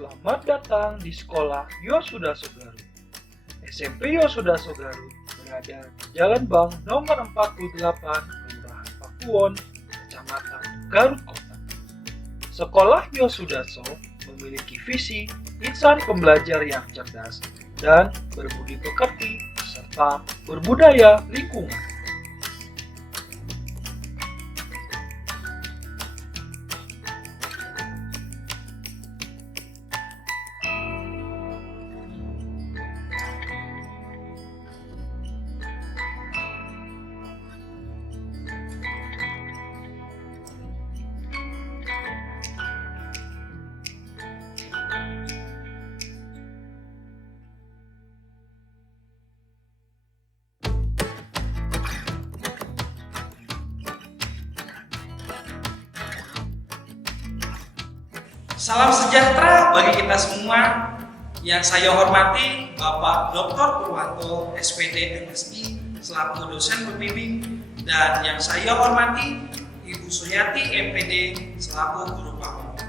Selamat datang di sekolah Yosudarso Garut. SMP Yosudarso Garut berada di Jalan Bank nomor 48, Kelurahan Pakuwon, Kecamatan Garut Kota. Sekolah Yosudarso memiliki visi insan pembelajar yang cerdas dan berbudi pekerti serta berbudaya lingkungan. Salam sejahtera bagi kita semua. Yang saya hormati Bapak Dr. Purwanto, SPD MSI, selaku dosen pembimbing, dan yang saya hormati Ibu Suyati, MPD, selaku guru PAUD.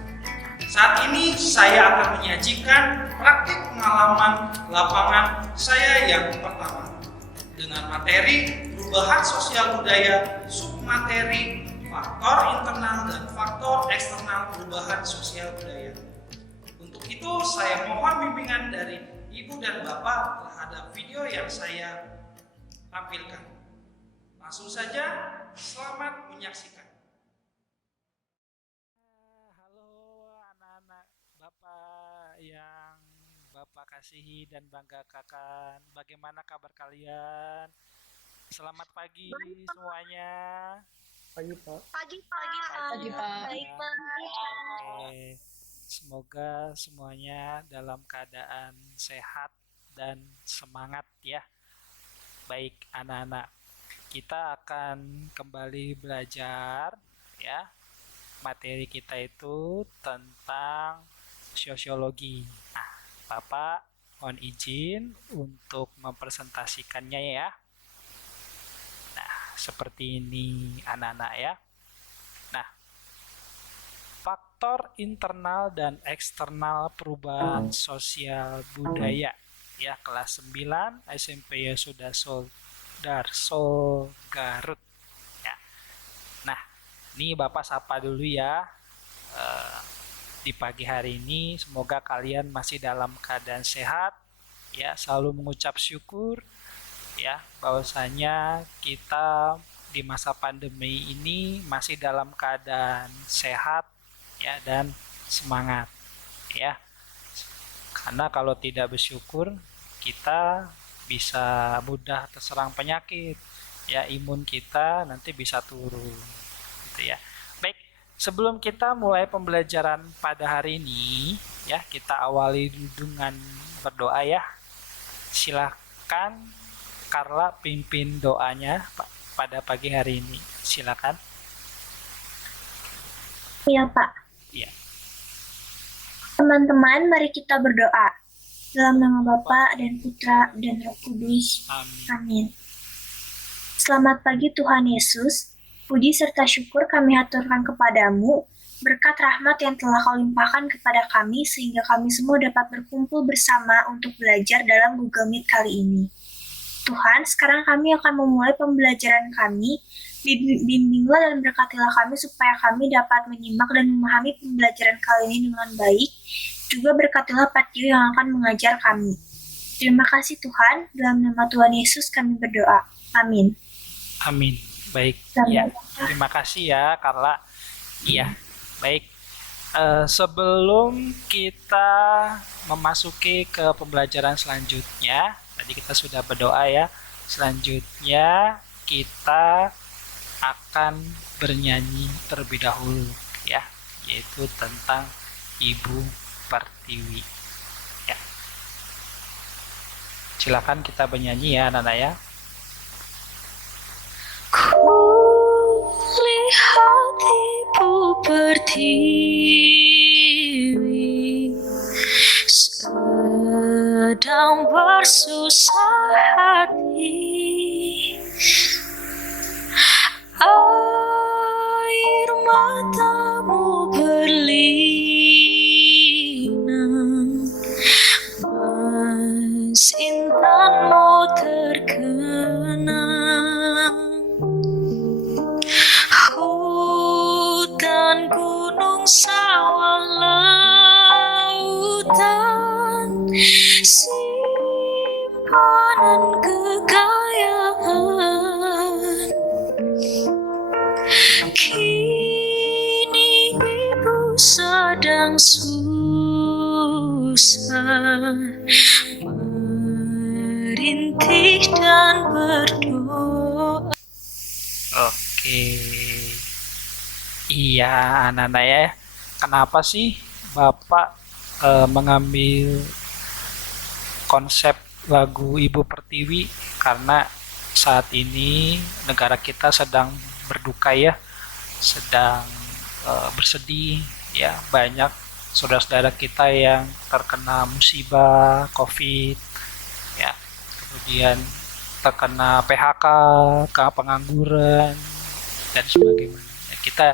Saat ini saya akan menyajikan praktik pengalaman lapangan saya yang pertama dengan materi perubahan sosial budaya, submateri faktor internal dan faktor eksternal perubahan sosial budaya. Untuk itu saya mohon bimbingan dari Ibu dan Bapak terhadap video yang saya tampilkan. Langsung saja, selamat menyaksikan. Halo anak-anak Bapak yang Bapak kasihi dan banggakan. Bagaimana kabar kalian? Selamat pagi semuanya. Pagi Pak. Pagi Pagi, Pak. Pak. Baik Pak. Oke. Semoga semuanya dalam keadaan sehat dan semangat ya. Baik anak-anak, kita akan kembali belajar ya. Materi kita itu tentang sosiologi. Nah, Bapak mohon izin untuk mempresentasikannya ya. Nah, seperti ini anak-anak ya. Nah, faktor internal dan eksternal perubahan sosial budaya ya, kelas 9 SMP Yosudarso Garut ya. Nah, ini Bapak sapa dulu ya. Di pagi hari ini semoga kalian masih dalam keadaan sehat ya, selalu mengucap syukur ya bahwasanya kita di masa pandemi ini masih dalam keadaan sehat ya dan semangat ya. Karena kalau tidak bersyukur kita bisa mudah terserang penyakit ya, imun kita nanti bisa turun gitu ya. Baik, sebelum kita mulai pembelajaran pada hari ini ya, kita awali dengan berdoa ya. Silakan Carla pimpin doanya pada pagi hari ini. Silakan. Iya Pak. Iya. Teman-teman, mari kita berdoa. Dalam nama Bapa dan Putra dan Roh Kudus. Amin. Amin. Selamat pagi Tuhan Yesus. Puji serta syukur kami haturkan kepadamu berkat rahmat yang telah Kau limpahkan kepada kami sehingga kami semua dapat berkumpul bersama untuk belajar dalam Google Meet kali ini. Tuhan, sekarang kami akan memulai pembelajaran kami. Bimbinglah dan berkatilah kami supaya kami dapat menyimak dan memahami pembelajaran kali ini dengan baik. Juga berkatilah Pak Tio yang akan mengajar kami. Terima kasih Tuhan, dalam nama Tuhan Yesus kami berdoa. Amin. Amin. Baik. Ya, terima kasih ya Carla. Iya. Baik. Sebelum kita memasuki ke pembelajaran selanjutnya, tadi kita sudah berdoa ya. Selanjutnya kita akan bernyanyi terlebih dahulu ya, yaitu tentang Ibu Pertiwi. Ya. Silakan kita bernyanyi ya anak-anak ya. Lihat Ibu Pertiwi sedang bersusah hati, air matamu berlinang merintih dan berdoa. Oke. Iya, anak-anak ya. Kenapa sih Bapak mengambil konsep lagu Ibu Pertiwi? Karena saat ini negara kita sedang berduka ya, sedang bersedih ya, banyak saudara-saudara kita yang terkena musibah COVID ya, kemudian terkena PHK, pengangguran dan sebagainya. Ya, kita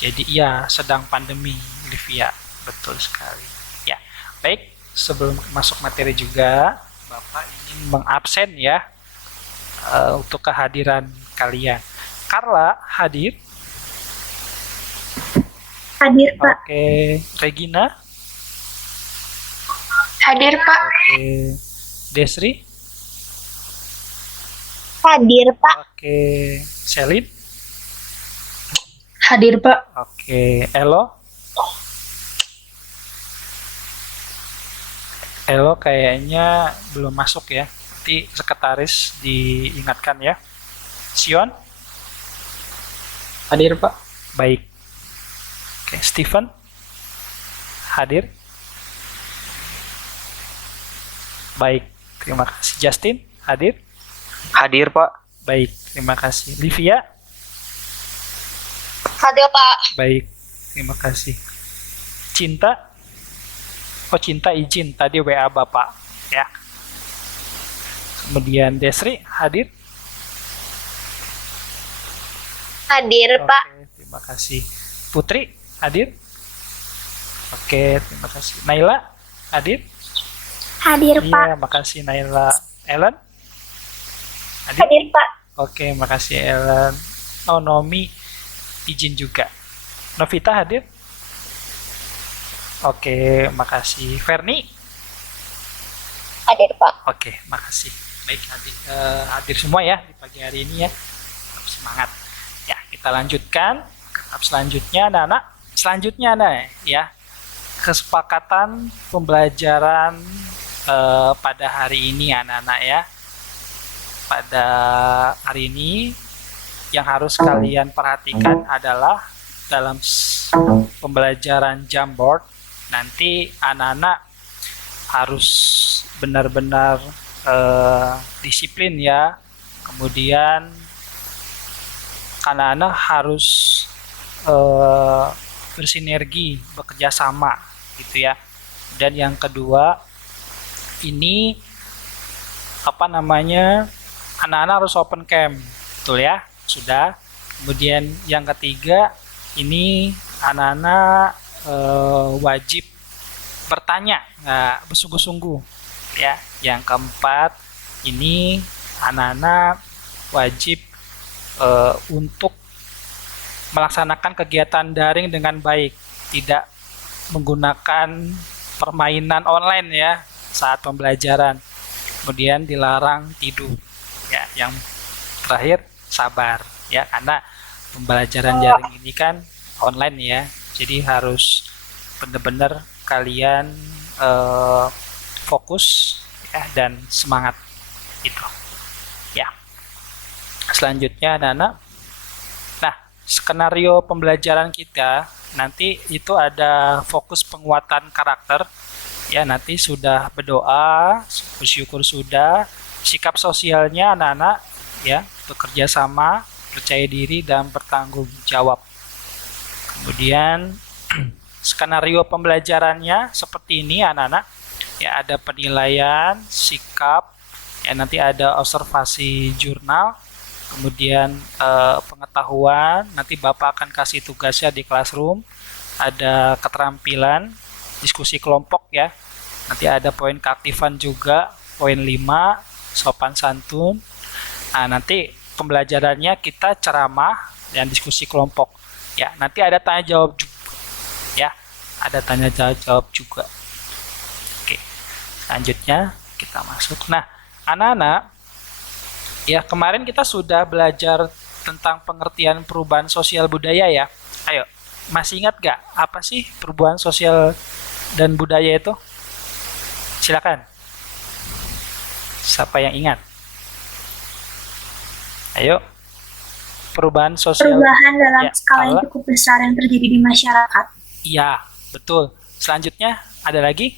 jadi ya sedang pandemi, Livia, betul sekali. Ya, baik, sebelum masuk materi juga, Bapak ingin mengabsen ya untuk kehadiran kalian. Carla hadir. Hadir, Pak. Oke, Regina. Hadir, Pak. Oke, Desri. Hadir, Pak. Oke, Selin. Hadir, Pak. Oke, Elo. Elo kayaknya belum masuk ya. Nanti sekretaris diingatkan ya. Sion. Hadir, Pak. Baik. Oke, Steven. Hadir. Baik, terima kasih. Justin, hadir. Hadir, Pak. Baik, terima kasih. Livia. Hadir, Pak. Baik, terima kasih. Cinta. Oh, Cinta izin tadi WA Bapak ya. Kemudian Desri hadir. Hadir, Pak. Oke, terima kasih. Putri hadir. Oke, terima kasih. Naila hadir. Hadir, Iya, makasih Naila. Ellen hadir. Hadir, Pak. Oke, makasih Ellen. Oh, Nomi izin juga. Novita hadir. Oke, makasih. Ferni. Hadir, Pak. Oke, makasih. Baik, hadir semua ya di pagi hari ini ya. Tetap semangat. Ya, kita lanjutkan ke tahap selanjutnya, anak-anak. Selanjutnya, ya, kesepakatan pembelajaran pada hari ini, anak-anak ya. Pada hari ini yang harus kalian perhatikan adalah dalam pembelajaran Jamboard nanti anak-anak harus benar-benar disiplin ya. Kemudian anak-anak harus bersinergi, bekerja sama gitu ya. Dan yang kedua ini anak-anak harus open camp, betul ya? Sudah. Kemudian yang ketiga ini anak-anak wajib bertanya, nggak bersungguh-sungguh ya. Yang keempat ini anak-anak wajib untuk melaksanakan kegiatan daring dengan baik, tidak menggunakan permainan online ya saat pembelajaran. Kemudian dilarang tidur ya. Yang terakhir sabar ya, karena pembelajaran daring ini kan online ya, jadi harus benar-benar kalian fokus ya dan semangat itu ya. Selanjutnya anak-anak, nah skenario pembelajaran kita nanti itu ada fokus penguatan karakter ya. Nanti sudah berdoa, bersyukur sudah, sikap sosialnya anak-anak ya, bekerja sama, percaya diri dan bertanggung jawab. Kemudian skenario pembelajarannya seperti ini anak-anak ya, ada penilaian sikap ya, nanti ada observasi jurnal, kemudian pengetahuan, nanti Bapak akan kasih tugasnya di classroom, ada keterampilan, diskusi kelompok ya, nanti ada poin keaktifan juga, poin 5 sopan santun. Nah, nanti pembelajarannya kita ceramah dan diskusi kelompok ya, nanti ada tanya jawab juga ya, ada tanya jawab juga. Oke, selanjutnya kita masuk. Nah anak-anak ya, kemarin kita sudah belajar tentang pengertian perubahan sosial budaya ya. Ayo, masih ingat gak apa sih perubahan sosial dan budaya itu? Silakan. Siapa yang ingat? Ayo. Perubahan sosial. Perubahan dalam Ya, skala yang Allah. cukup besar yang terjadi di masyarakat. Iya, betul. Selanjutnya ada lagi?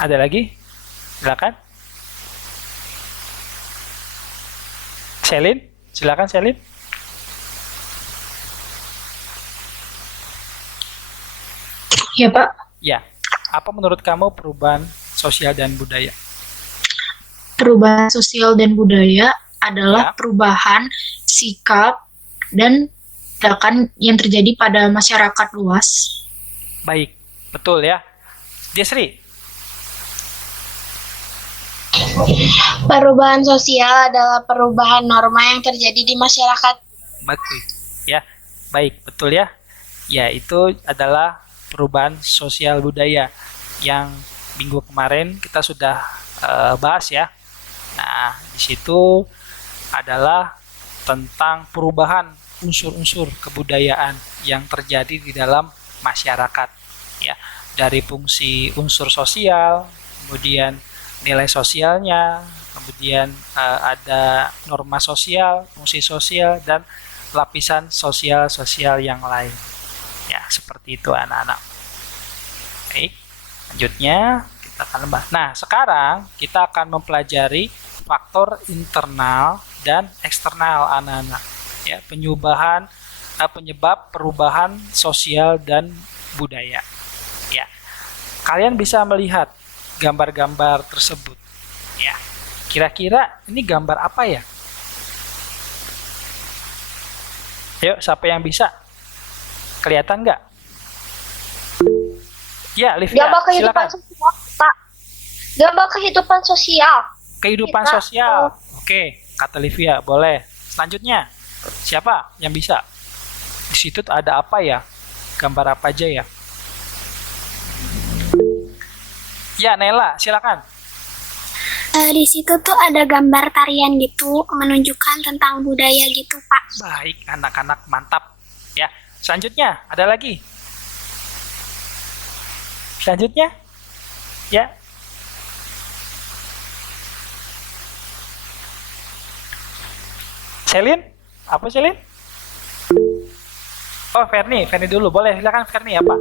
Ada lagi? Silakan. Selin, silakan Selin. Ya Pak, Ya, apa menurut kamu perubahan sosial dan budaya? perubahan sosial dan budaya adalah Ya. perubahan sikap dan tindakan yang terjadi pada masyarakat luas. Baik, betul ya. Desri, Perubahan sosial adalah perubahan norma yang terjadi di masyarakat. bagus. Ya, baik, betul ya. Ya, itu adalah perubahan sosial budaya yang minggu kemarin kita sudah bahas ya. Nah, di situ adalah tentang perubahan unsur-unsur kebudayaan yang terjadi di dalam masyarakat ya, dari fungsi unsur sosial, kemudian nilai sosialnya, kemudian ada norma sosial, fungsi sosial, dan lapisan sosial-sosial yang lain. Ya, seperti itu anak-anak. Baik, lanjutnya kita akan bahas. Nah, sekarang kita akan mempelajari faktor internal dan eksternal anak-anak. Ya, penyebab perubahan sosial dan budaya. Ya, kalian bisa melihat gambar-gambar tersebut. Ya, kira-kira ini gambar apa ya? Ayo, siapa yang bisa? Kelihatan nggak? Ya, Livia, Gambar kehidupan silakan. sosial, Pak. Gambar kehidupan sosial. Kehidupan Kita, sosial. Oke, kata Livia, boleh. Selanjutnya, siapa yang bisa? Di situ ada apa ya? Gambar apa aja ya? Ya, Nela, silakan. Di situ tuh ada gambar tarian gitu, menunjukkan tentang budaya gitu, Pak. Baik, anak-anak mantap. Ya, selanjutnya ada lagi. Selanjutnya, ya. Selin, apa Selin? Oh, Ferni dulu, boleh. Silakan Ferni apa?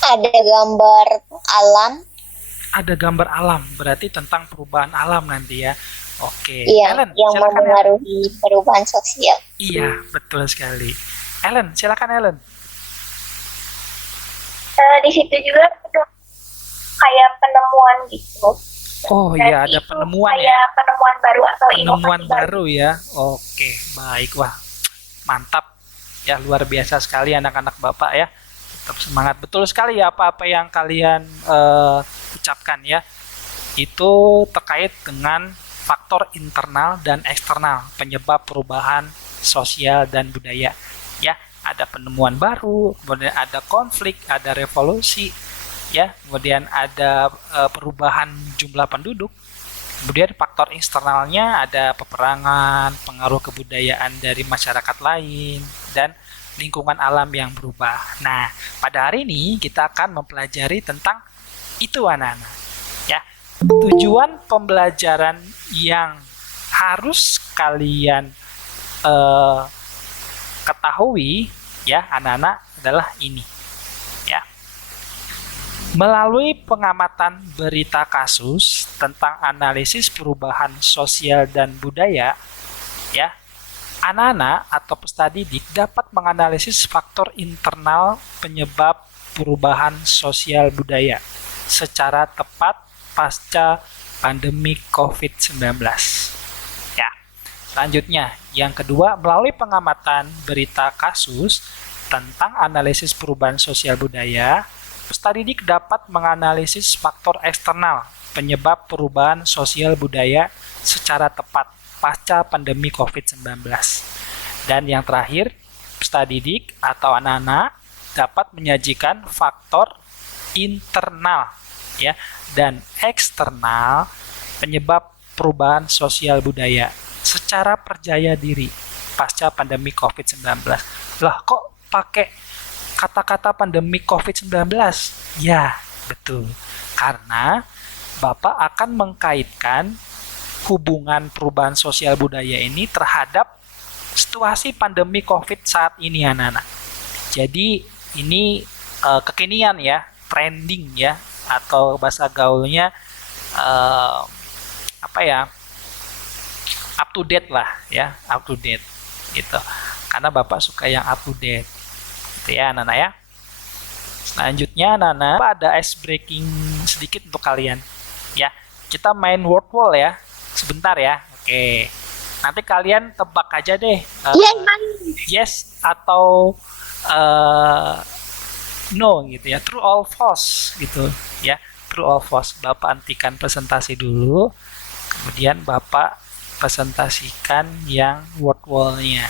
Ada gambar alam. Ada gambar alam, berarti tentang perubahan alam nanti ya. Oke. Yang silakan, Ellen. mempengaruhi perubahan sosial. Iya, betul sekali. Ellen, silakan Ellen. Di situ juga ada kayak penemuan gitu. Oh iya, ada penemuan ya. Kayak penemuan baru atau Penemuan inovasi baru ya. Oke, baik. Wah, mantap. Ya, luar biasa sekali anak-anak Bapak ya. Tetap semangat. Betul sekali ya apa-apa yang kalian ucapkan ya. Itu terkait dengan faktor internal dan eksternal penyebab perubahan sosial dan budaya. Ya, ada penemuan baru, kemudian ada konflik, ada revolusi, ya, kemudian ada perubahan jumlah penduduk. Kemudian faktor eksternalnya ada peperangan, pengaruh kebudayaan dari masyarakat lain, dan lingkungan alam yang berubah. Nah, pada hari ini kita akan mempelajari tentang itu anak-anak. Ya, tujuan pembelajaran yang harus kalian ketahui ya anak-anak adalah ini. Ya. Melalui pengamatan berita kasus tentang analisis perubahan sosial dan budaya, ya, anak-anak atau peserta didik dapat menganalisis faktor internal penyebab perubahan sosial budaya secara tepat pasca pandemi COVID-19. Ya. Selanjutnya, yang kedua, melalui pengamatan berita kasus tentang analisis perubahan sosial budaya, peserta didik dapat menganalisis faktor eksternal penyebab perubahan sosial budaya secara tepat pasca pandemi COVID-19. Dan yang terakhir, peserta didik atau anak-anak dapat menyajikan faktor internal ya dan eksternal penyebab perubahan sosial budaya secara percaya diri pasca pandemi COVID-19. Lah, kok pakai kata-kata pandemi COVID-19? Ya, betul. Karena Bapak akan mengkaitkan hubungan perubahan sosial budaya ini terhadap situasi pandemi COVID saat ini, anak-anak. Jadi ini kekinian ya, trending ya, atau bahasa gaulnya up to date lah ya, up to date gitu. Karena Bapak suka yang up to date, gitu ya, anak-anak ya. Selanjutnya, anak-anak, ada ice breaking sedikit untuk kalian. Ya, kita main word wall ya, sebentar ya. Oke, nanti kalian tebak aja deh. Yes atau no gitu ya, true or false gitu ya, true or false. Bapak hentikan presentasi dulu, kemudian Bapak presentasikan yang word wall-nya.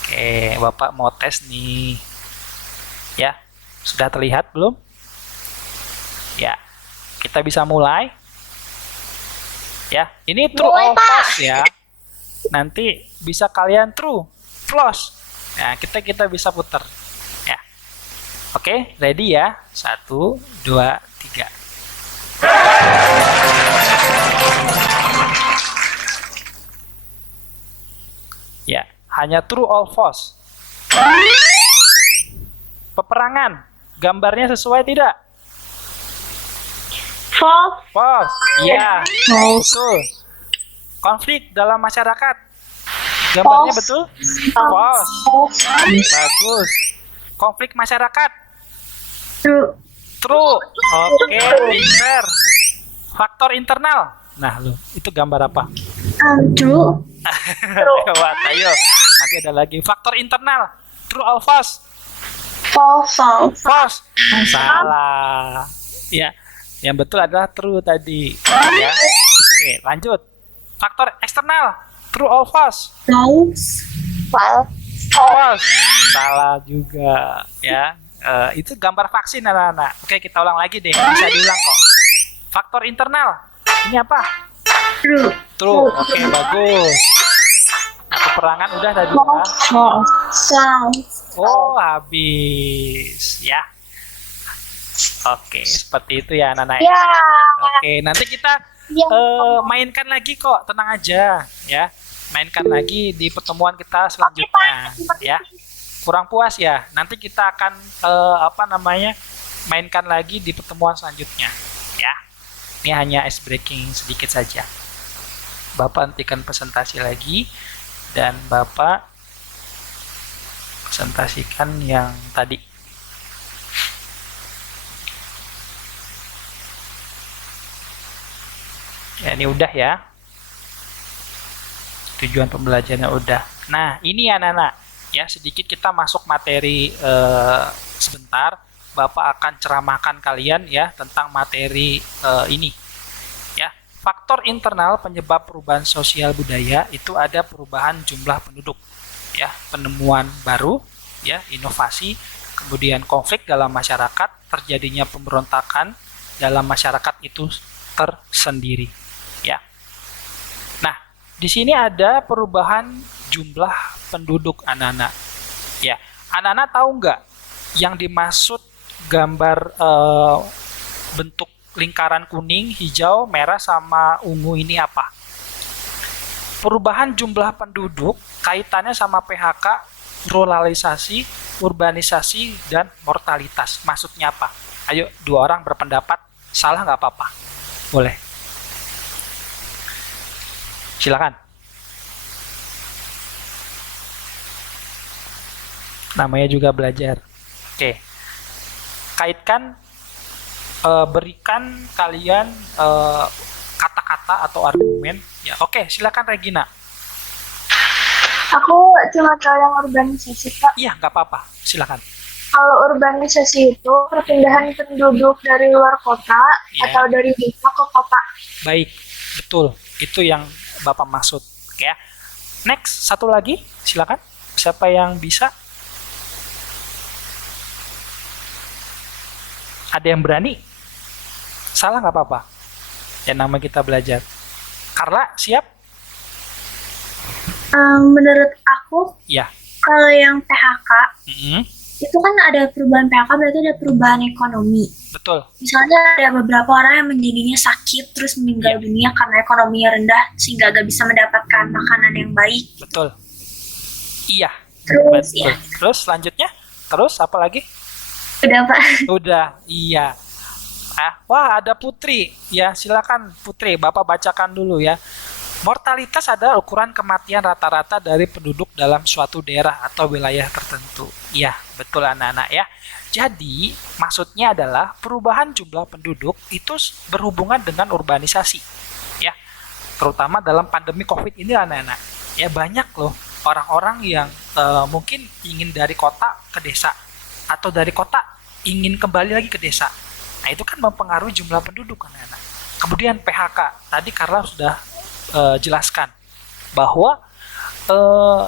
Oke, Bapak mau tes nih ya, sudah terlihat belum? Ya, kita bisa mulai ya. Ini true or false ya, nanti bisa kalian true, false. Nah, kita bisa putar ya. Oke, ready ya? 1, 2, 3. Ya, hanya true or false. Peperangan, gambarnya sesuai tidak? False. False. Iya, betul. Konflik dalam masyarakat, gambarnya betul? False. Bagus. Konflik masyarakat? True. True. Oke, pinter. Faktor internal. Nah, lo itu gambar apa? True. Lewat, ayo. Nanti ada lagi. Faktor internal. True or false? False. False. Salah. Ya, yang betul adalah true tadi. Ya. Oke, lanjut. Faktor eksternal. True or false? False. False. Salah juga. Ya. Itu gambar vaksin, anak-anak. Oke, kita ulang lagi deh. Bisa diulang kok. Faktor internal. Ini apa? True. True. Oke, bagus. Nah, peperangan udah tadi ya. False. Oh, habis ya. Oke, seperti itu ya, anak-anak. Ya. Oke, nanti kita mainkan lagi kok, tenang aja ya. Mainkan lagi di pertemuan kita selanjutnya ya. Kurang puas ya? Nanti kita akan mainkan lagi di pertemuan selanjutnya ya. Ini hanya ice breaking sedikit saja. Bapak hentikan presentasi lagi dan Bapak presentasikan yang tadi. Ya, ini udah ya. Tujuan pembelajarannya udah. Nah, ini anak-anak. Ya, sedikit kita masuk materi sebentar. Bapak akan ceramahkan kalian ya tentang materi ini. Ya, faktor internal penyebab perubahan sosial budaya itu ada perubahan jumlah penduduk. Ya, penemuan baru, ya, inovasi, kemudian konflik dalam masyarakat, terjadinya pemberontakan dalam masyarakat itu tersendiri. Ya. Nah, di sini ada perubahan jumlah penduduk, anak-anak. Ya, anak-anak tahu nggak yang dimaksud gambar bentuk lingkaran kuning, hijau, merah, sama ungu ini apa? Perubahan jumlah penduduk kaitannya sama PHK, ruralisasi, urbanisasi, dan mortalitas. Maksudnya apa? Ayo, 2 orang berpendapat. Salah nggak apa-apa. Boleh. Silakan. Namanya juga belajar. Oke. Kaitkan, berikan kalian kata-kata atau argumen. Ya, oke, silakan Regina. Aku cuma tahu yang urbanisasi, Pak. Iya, nggak apa-apa. Silakan. Kalau urbanisasi itu perpindahan penduduk dari luar kota atau dari desa ke kota. Baik, betul. Itu yang Bapak maksud. Oke ya. Next, satu lagi. Silakan. Siapa yang bisa? Ada yang berani? Salah nggak apa-apa. Ya, nama kita belajar. Carla, siap? Menurut aku, Ya. kalau yang PHK, itu kan ada perubahan PHK, berarti ada perubahan ekonomi. Betul. Misalnya ada beberapa orang yang menjadinya sakit terus meninggal dunia karena ekonominya rendah sehingga gak bisa mendapatkan makanan yang baik. Betul. Iya. Terus Betul. ya, Terus selanjutnya? Terus apa lagi? udah Pak. Udah, iya. Wah, ada Putri. Ya, silakan Putri, Bapak bacakan dulu ya. Mortalitas adalah ukuran kematian rata-rata dari penduduk dalam suatu daerah atau wilayah tertentu. Iya, betul anak-anak ya. Jadi, maksudnya adalah perubahan jumlah penduduk itu berhubungan dengan urbanisasi. Ya, terutama dalam pandemi COVID ini anak-anak. Ya, banyak loh orang-orang yang mungkin ingin dari kota ke desa atau dari kota ingin kembali lagi ke desa. Nah, itu kan mempengaruhi jumlah penduduk anak-anak. Kemudian PHK, tadi Carla sudah jelaskan bahwa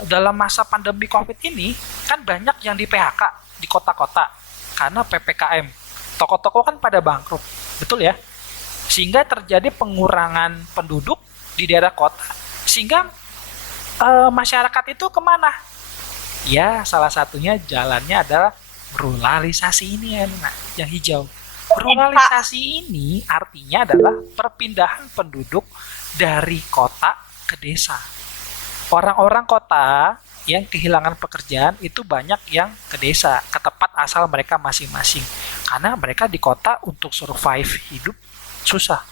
dalam masa pandemi COVID ini kan banyak yang di PHK di kota-kota karena PPKM. Toko-toko kan pada bangkrut, betul ya? Sehingga terjadi pengurangan penduduk di daerah kota, sehingga masyarakat itu kemana? Ya, salah satunya jalannya adalah ruralisasi ini ya, yang hijau. Ruralisasi ini artinya adalah perpindahan penduduk dari kota ke desa. Orang-orang kota yang kehilangan pekerjaan itu banyak yang ke desa, ke tempat asal mereka masing-masing. Karena mereka di kota untuk survive hidup susah.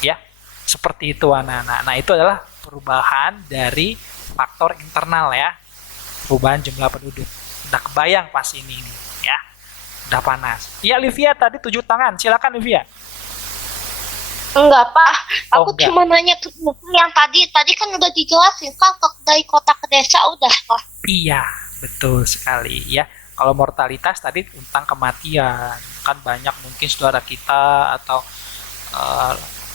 Ya, seperti itu anak-anak. Nah, itu adalah perubahan dari faktor internal ya. Perubahan jumlah penduduk. Udah kebayang pas ini ya. Udah panas. Iya, Livia tadi 7 tangan. Silakan Livia. Enggak, Pak. Oh, Aku enggak. cuma nanya tuh yang tadi kan udah dijelasin kan dari kota ke desa udah, Pak. Iya, betul sekali ya. Kalau mortalitas tadi tentang kematian, kan banyak mungkin saudara kita atau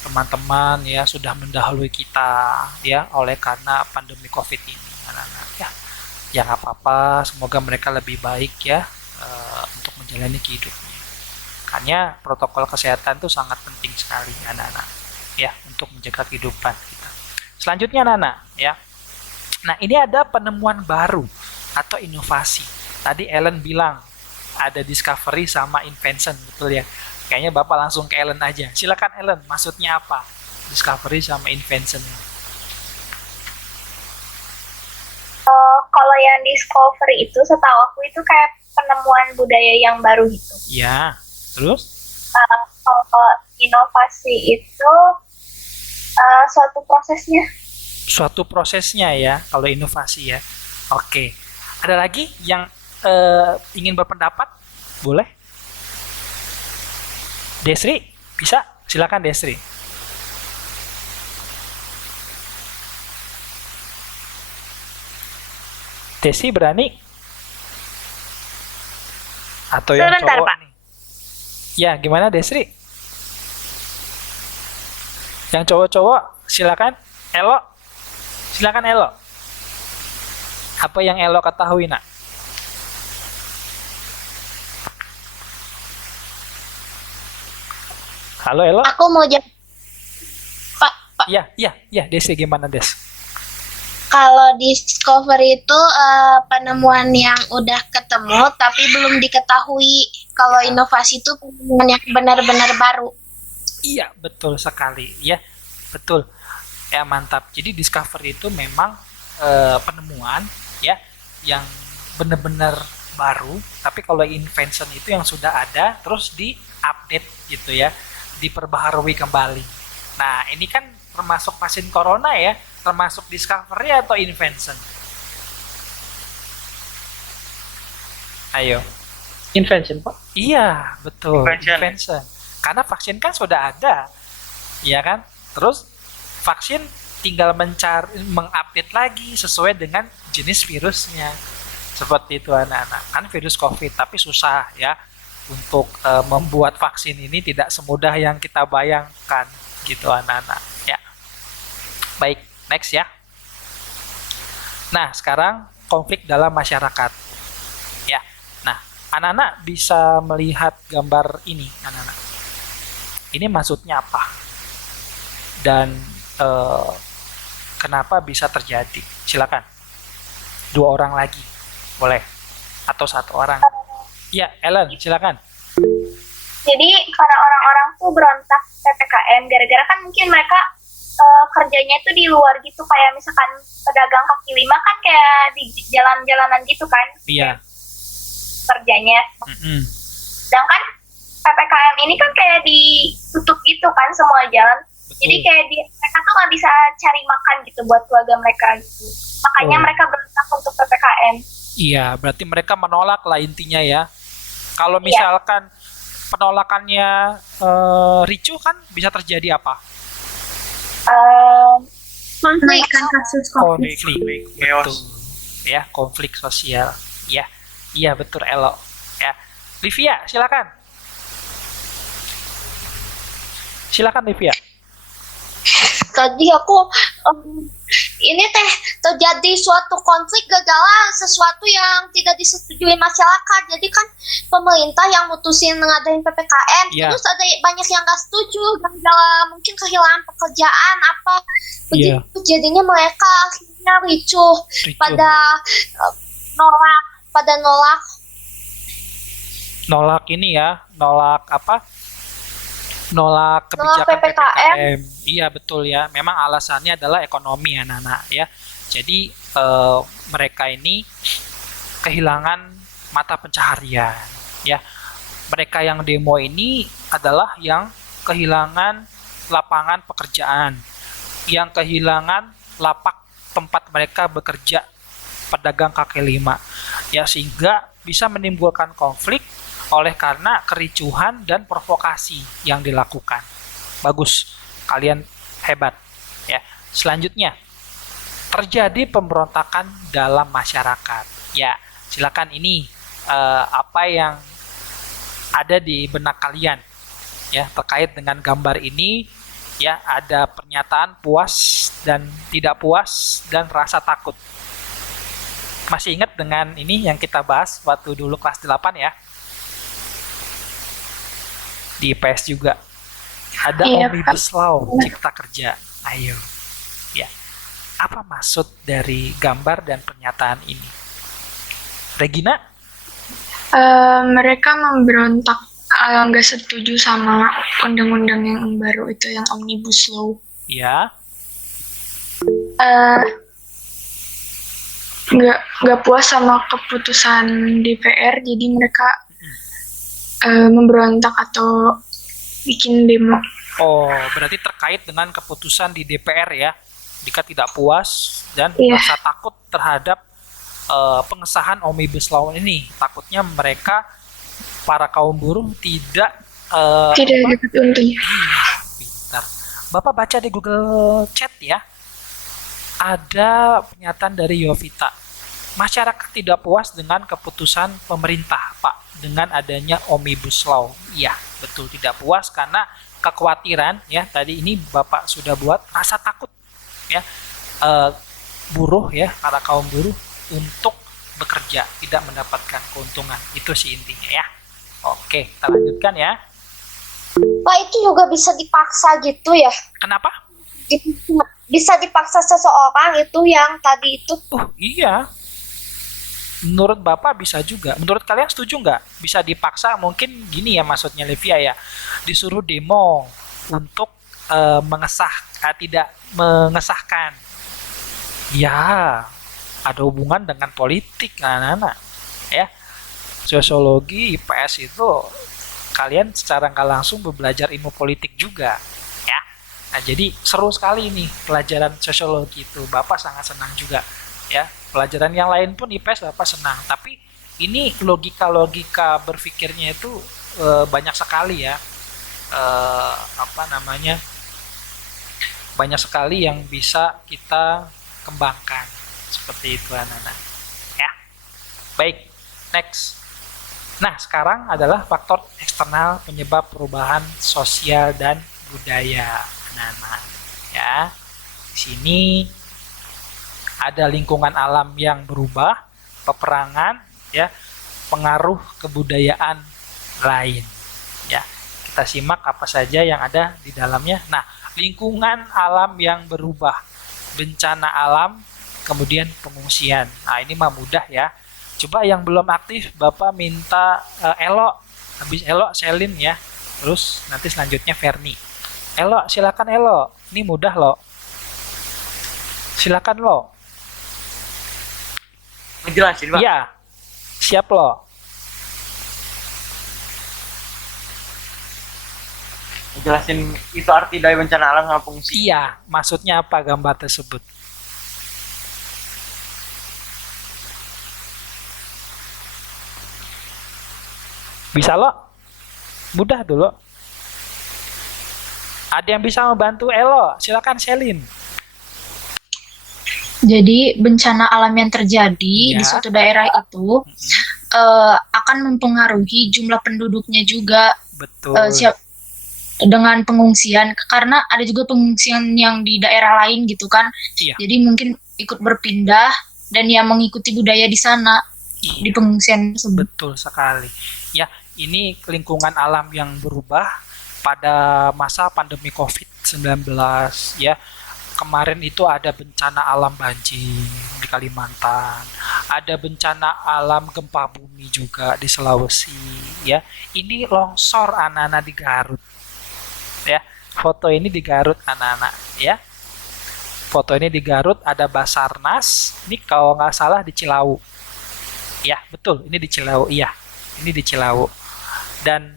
teman-teman ya sudah mendahului kita ya oleh karena pandemi COVID ini, anak-anak ya. Ya nggak apa-apa, semoga mereka lebih baik ya untuk menjalani kehidupannya. Makanya protokol kesehatan itu sangat penting sekali anak-anak ya untuk menjaga kehidupan kita. Selanjutnya anak-anak ya. Nah, ini ada penemuan baru atau inovasi. Tadi Ellen bilang ada discovery sama invention, betul ya? Kayaknya Bapak langsung ke Ellen aja. Silakan Ellen, maksudnya apa? Discovery sama invention. Kalau yang discovery itu setahu aku itu kayak penemuan budaya yang baru gitu. Ya, terus? Kalau inovasi itu suatu prosesnya. Suatu prosesnya ya, kalau inovasi ya. Oke. Ada lagi yang ingin berpendapat? Boleh? Desri, bisa? Silakan Desri. Desi berani? Atau yang Sebentar, cowok Pak. nih? Ya, gimana Desri? Yang cowok-cowok, silakan. Elo, silakan Elo. Apa yang Elo ketahui, nak? Halo Elo? Aku mau jawab, Pak. Iya, Desi gimana Des? Kalau discovery itu penemuan yang udah ketemu tapi belum diketahui. Kalau inovasi itu penemuan yang benar-benar baru. Iya, betul sekali. Ya, betul. Ya, mantap. Jadi discovery itu memang penemuan ya yang benar-benar baru. Tapi kalau invention itu yang sudah ada terus di-update gitu ya, diperbaharui kembali. Nah, ini kan termasuk vaksin corona ya, termasuk discovery atau invention? Ayo. Invention, Pak. Iya, betul. Invention. Invention. Karena vaksin kan sudah ada, ya kan? Terus vaksin tinggal mengupdate lagi sesuai dengan jenis virusnya. Seperti itu anak-anak. Kan virus COVID, tapi susah ya untuk membuat vaksin ini tidak semudah yang kita bayangkan, gitu anak-anak. Ya. Baik, next ya. Nah, sekarang konflik dalam masyarakat. Ya. Nah, anak-anak bisa melihat gambar ini, anak-anak. Ini maksudnya apa? Dan kenapa bisa terjadi? Silakan. 2 orang lagi. Boleh. atau satu orang. Ya, Ellen, silakan. Jadi para orang-orang tuh berontak PPKM gara-gara kan mungkin mereka kerjanya itu di luar gitu, kayak misalkan pedagang kaki lima kan kayak di jalan-jalanan gitu kan Iya. kerjanya. Mm-mm. Sedangkan PPKM ini kan kayak ditutup gitu kan semua jalan. Betul. Jadi kayak mereka tuh nggak bisa cari makan gitu buat keluarga mereka gitu. Makanya Oh. mereka berontak untuk PPKM. Iya, berarti mereka menolak lah intinya ya. Kalau misalkan penolakannya ricuh kan bisa terjadi apa? Menaikkan kasus COVID. Konflik, betul. Ya, konflik sosial. Ya, iya betul Elo. Ya, Livia, silakan. Silakan Livia. Tadi aku ini teh terjadi suatu konflik gara-gara sesuatu yang tidak disetujui masyarakat. Jadi kan pemerintah yang mutusin ngadain PPKM, Iya. terus ada banyak yang nggak setuju gara-gara mungkin kehilangan pekerjaan apa Iya. begitu. Jadinya mereka akhirnya ricuh Ricuh. pada nolak. Nolak ini ya, nolak apa? Nolak kebijakan PPKM. PPKM. Iya betul ya. Memang alasannya adalah ekonomi anak-anak ya. Jadi mereka ini kehilangan mata pencaharian ya. Mereka yang demo ini adalah yang kehilangan lapangan pekerjaan, yang kehilangan lapak tempat mereka bekerja, pedagang kaki lima ya, sehingga bisa menimbulkan konflik oleh karena kericuhan dan provokasi yang dilakukan. Bagus, kalian hebat ya. Selanjutnya, terjadi pemberontakan dalam masyarakat. Ya, silakan ini apa yang ada di benak kalian ya terkait dengan gambar ini ya. Ada pernyataan puas dan tidak puas dan rasa takut. Masih ingat dengan ini yang kita bahas waktu dulu kelas 8 ya? Di IPS juga ada Iya, Omnibus Law Cipta Kerja. Ayo ya, apa maksud dari gambar dan pernyataan ini, Regina? Mereka memberontak, nggak setuju sama undang-undang yang baru itu, yang Omnibus Law. Ya, Nggak puas sama keputusan DPR, jadi mereka memberontak atau bikin demo. oh berarti terkait dengan keputusan di DPR ya. Jika tidak puas dan Iya. merasa takut terhadap pengesahan Omnibus Law ini, takutnya mereka para kaum buruh tidak Tidak dapat untungnya. pintar. Bapak baca di Google Chat ya, ada pernyataan dari Yovita. Masyarakat tidak puas dengan keputusan pemerintah, Pak, dengan adanya Omnibus Law. Iya, betul, tidak puas karena kekhawatiran ya. Tadi ini Bapak sudah buat rasa takut ya, buruh ya, para kaum buruh untuk bekerja tidak mendapatkan keuntungan. Itu sih intinya ya. Oke, kita lanjutkan ya. Pak, itu juga bisa dipaksa gitu ya? Kenapa? Bisa dipaksa seseorang itu yang tadi itu. Oh iya, menurut Bapak bisa juga. Menurut kalian setuju nggak? Bisa dipaksa, mungkin gini ya maksudnya Livia ya. Disuruh demo untuk tidak mengesahkan. Ya, ada hubungan dengan politik anak-anak. Ya, sosiologi IPS itu kalian secara nggak langsung belajar ilmu politik juga. Ya, nah jadi seru sekali nih pelajaran sosiologi itu. Bapak sangat senang juga. Ya, pelajaran yang lain pun IPS Bapak senang, tapi ini logika berpikirnya itu banyak sekali ya, banyak sekali yang bisa kita kembangkan seperti itu anak-anak ya. Baik, next. Nah, sekarang adalah faktor eksternal penyebab perubahan sosial dan budaya anak-anak ya. Di sini ada lingkungan alam yang berubah, peperangan, ya, pengaruh kebudayaan lain. Ya, kita simak apa saja yang ada di dalamnya. Nah, lingkungan alam yang berubah, bencana alam, kemudian pengungsian. Nah, ini mah mudah ya. Coba yang belum aktif, Bapak minta Elo. Habis Elo, Selin ya. Terus nanti selanjutnya Ferni. Elo, silakan Elo. Ini mudah loh. Silakan lo. Ngejelasin, Pak. Iya. Siap lo. Ngejelasin itu arti dari bencana alam sama fungsi. Iya, maksudnya apa gambar tersebut? Bisa lo? Mudah dulu. Ada yang bisa membantu Elo? Silakan Selin. Jadi bencana alam yang terjadi Ya. di suatu daerah itu akan mempengaruhi jumlah penduduknya juga, Betul. dengan pengungsian, karena ada juga pengungsian yang di daerah lain gitu kan. Iya. Jadi mungkin ikut berpindah dan yang mengikuti budaya di sana di Iya. pengungsian tersebut. Betul sekali. Ya, ini lingkungan alam yang berubah pada masa pandemi COVID-19 ya. Kemarin itu ada bencana alam banjir di Kalimantan, ada bencana alam gempa bumi juga di Sulawesi ya. Ini longsor anak-anak di Garut. Ya, foto ini di Garut anak-anak ya. Foto ini di Garut, ada Basarnas. Ini kalau nggak salah di Cilau. Ya, betul, ini di Cilau. Iya, ini di Cilau. Dan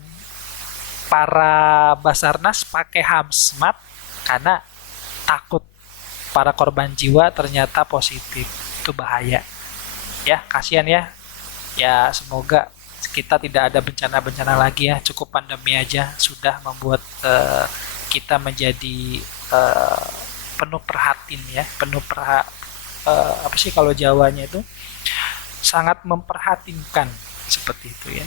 para Basarnas pakai hazmat karena takut para korban jiwa ternyata positif. Itu bahaya. Ya, kasihan ya. Ya, semoga kita tidak ada bencana-bencana lagi ya. Cukup pandemi aja sudah membuat kita menjadi penuh perhatiin ya, apa sih kalau Jawanya itu sangat memperhatinkan seperti itu ya.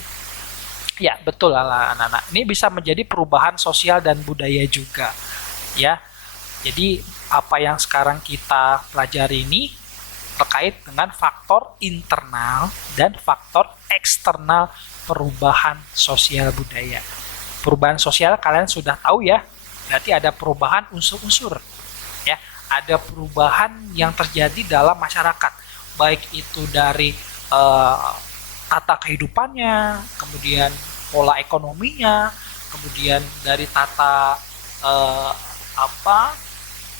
Ya, betul lah anak-anak. Ini bisa menjadi perubahan sosial dan budaya juga ya. Jadi apa yang sekarang kita pelajari ini terkait dengan faktor internal dan faktor eksternal perubahan sosial budaya. Perubahan sosial kalian sudah tahu ya, berarti ada perubahan unsur-unsur ya, ada perubahan yang terjadi dalam masyarakat, baik itu dari tata kehidupannya, kemudian pola ekonominya, kemudian dari tata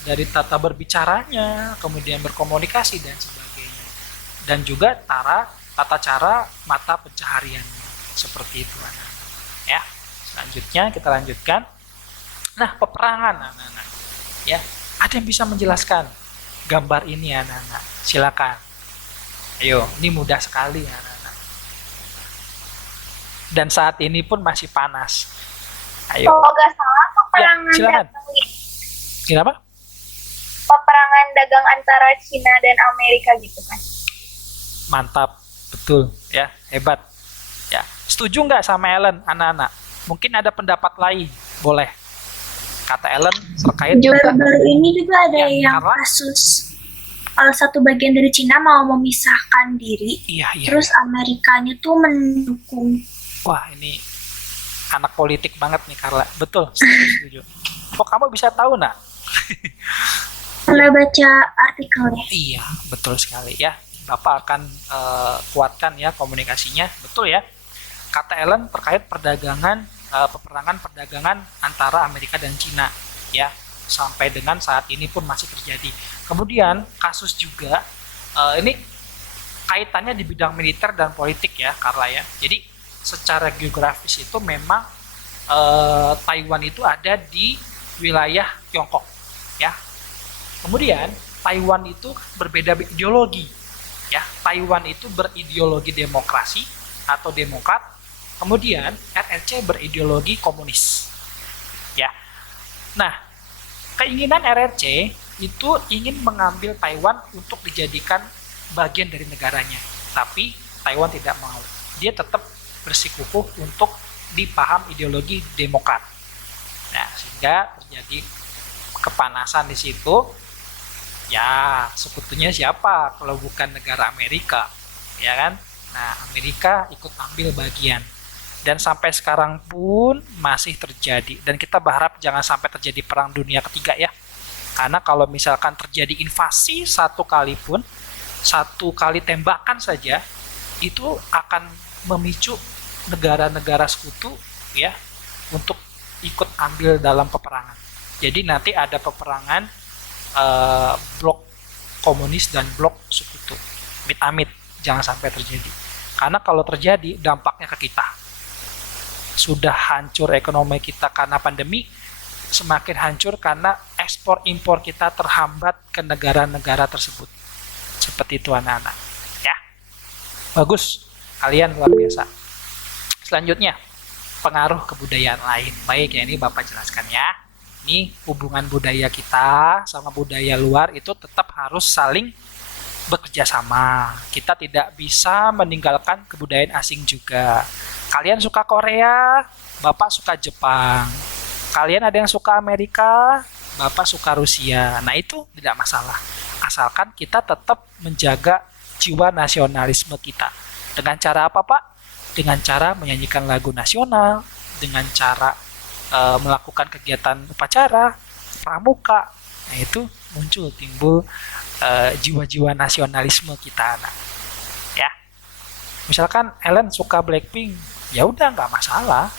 dari tata berbicaranya, kemudian berkomunikasi dan sebagainya, dan juga tata cara mata pencahariannya, seperti itu anak-anak ya. Selanjutnya kita lanjutkan. Nah, peperangan anak-anak ya, ada yang bisa menjelaskan gambar ini anak-anak? Silakan. Ayo, ini mudah sekali anak-anak, dan saat ini pun masih panas. Ayo. Kalau nggak salah peperangan Ya, silakan. dagang, Kenapa? peperangan dagang antara Cina dan Amerika gitu kan. Mantap, betul ya, hebat ya. Setuju nggak sama Ellen anak-anak? Mungkin ada pendapat lain, boleh. Kata Ellen terkait Baru-baru ini juga ada Ya, yang karena- kasus satu bagian dari Cina mau memisahkan diri, iya. terus Amerikanya tuh mendukung. Wah, ini anak politik banget nih Carla. Betul, setuju. Kok kamu bisa tahu nak? Pernah baca artikelnya. Iya, betul sekali ya. Bapak akan kuatkan ya komunikasinya, betul ya. Kata Ellen terkait peperangan perdagangan antara Amerika dan Cina ya, sampai dengan saat ini pun masih terjadi. Kemudian kasus juga ini kaitannya di bidang militer dan politik ya Carla ya. Jadi secara geografis itu memang Taiwan itu ada di wilayah Tiongkok ya. Kemudian Taiwan itu berbeda ideologi ya. Taiwan itu berideologi demokrasi atau demokrat. Kemudian RRC berideologi komunis. Ya. Nah, keinginan RRC itu ingin mengambil Taiwan untuk dijadikan bagian dari negaranya. Tapi Taiwan tidak mau. Dia tetap bersikukuh untuk dipaham ideologi demokrat. Nah, sehingga terjadi kepanasan di situ. Ya, sekutunya siapa kalau bukan negara Amerika, ya kan? Nah, Amerika ikut ambil bagian. Dan sampai sekarang pun masih terjadi. Dan kita berharap jangan sampai terjadi perang dunia ketiga ya. Karena kalau misalkan terjadi invasi satu kali tembakan saja, itu akan memicu negara-negara sekutu ya untuk ikut ambil dalam peperangan. Jadi nanti ada peperangan blok komunis dan blok sekutu. Amit-amit jangan sampai terjadi. Karena kalau terjadi dampaknya ke kita. Sudah hancur ekonomi kita karena pandemi, semakin hancur karena ekspor impor kita terhambat ke negara-negara tersebut. Seperti itu anak-anak. Ya. Bagus. Kalian luar biasa. Selanjutnya, pengaruh kebudayaan lain. Baik, ya ini Bapak jelaskan ya. Ini hubungan budaya kita sama budaya luar itu tetap harus saling bekerja sama. Kita tidak bisa meninggalkan kebudayaan asing juga. Kalian suka Korea, Bapak suka Jepang. Kalian ada yang suka Amerika, Bapak suka Rusia. Nah, itu tidak masalah. Asalkan kita tetap menjaga jiwa nasionalisme kita. Dengan cara apa, Pak? Dengan cara menyanyikan lagu nasional, dengan cara melakukan kegiatan upacara, pramuka. Nah, itu timbul jiwa-jiwa nasionalisme kita, anak. Ya. Misalkan Ellen suka Blackpink, ya udah nggak masalah.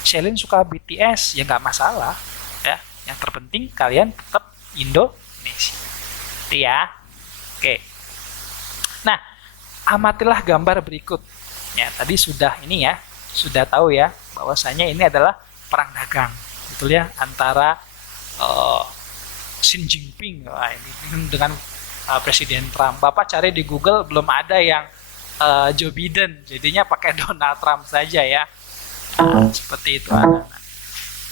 Shelin suka BTS, ya nggak masalah. Ya, yang terpenting kalian tetap Indonesia. Itu ya. Oke. Nah, amatilah gambar berikut. Ya, tadi sudah ini ya, sudah tahu ya bahwasanya ini adalah perang dagang, betul ya, antara Xi Jinping ini dengan Presiden Trump. Bapak cari di Google belum ada yang Joe Biden, jadinya pakai Donald Trump saja ya. Seperti itu anak-anak.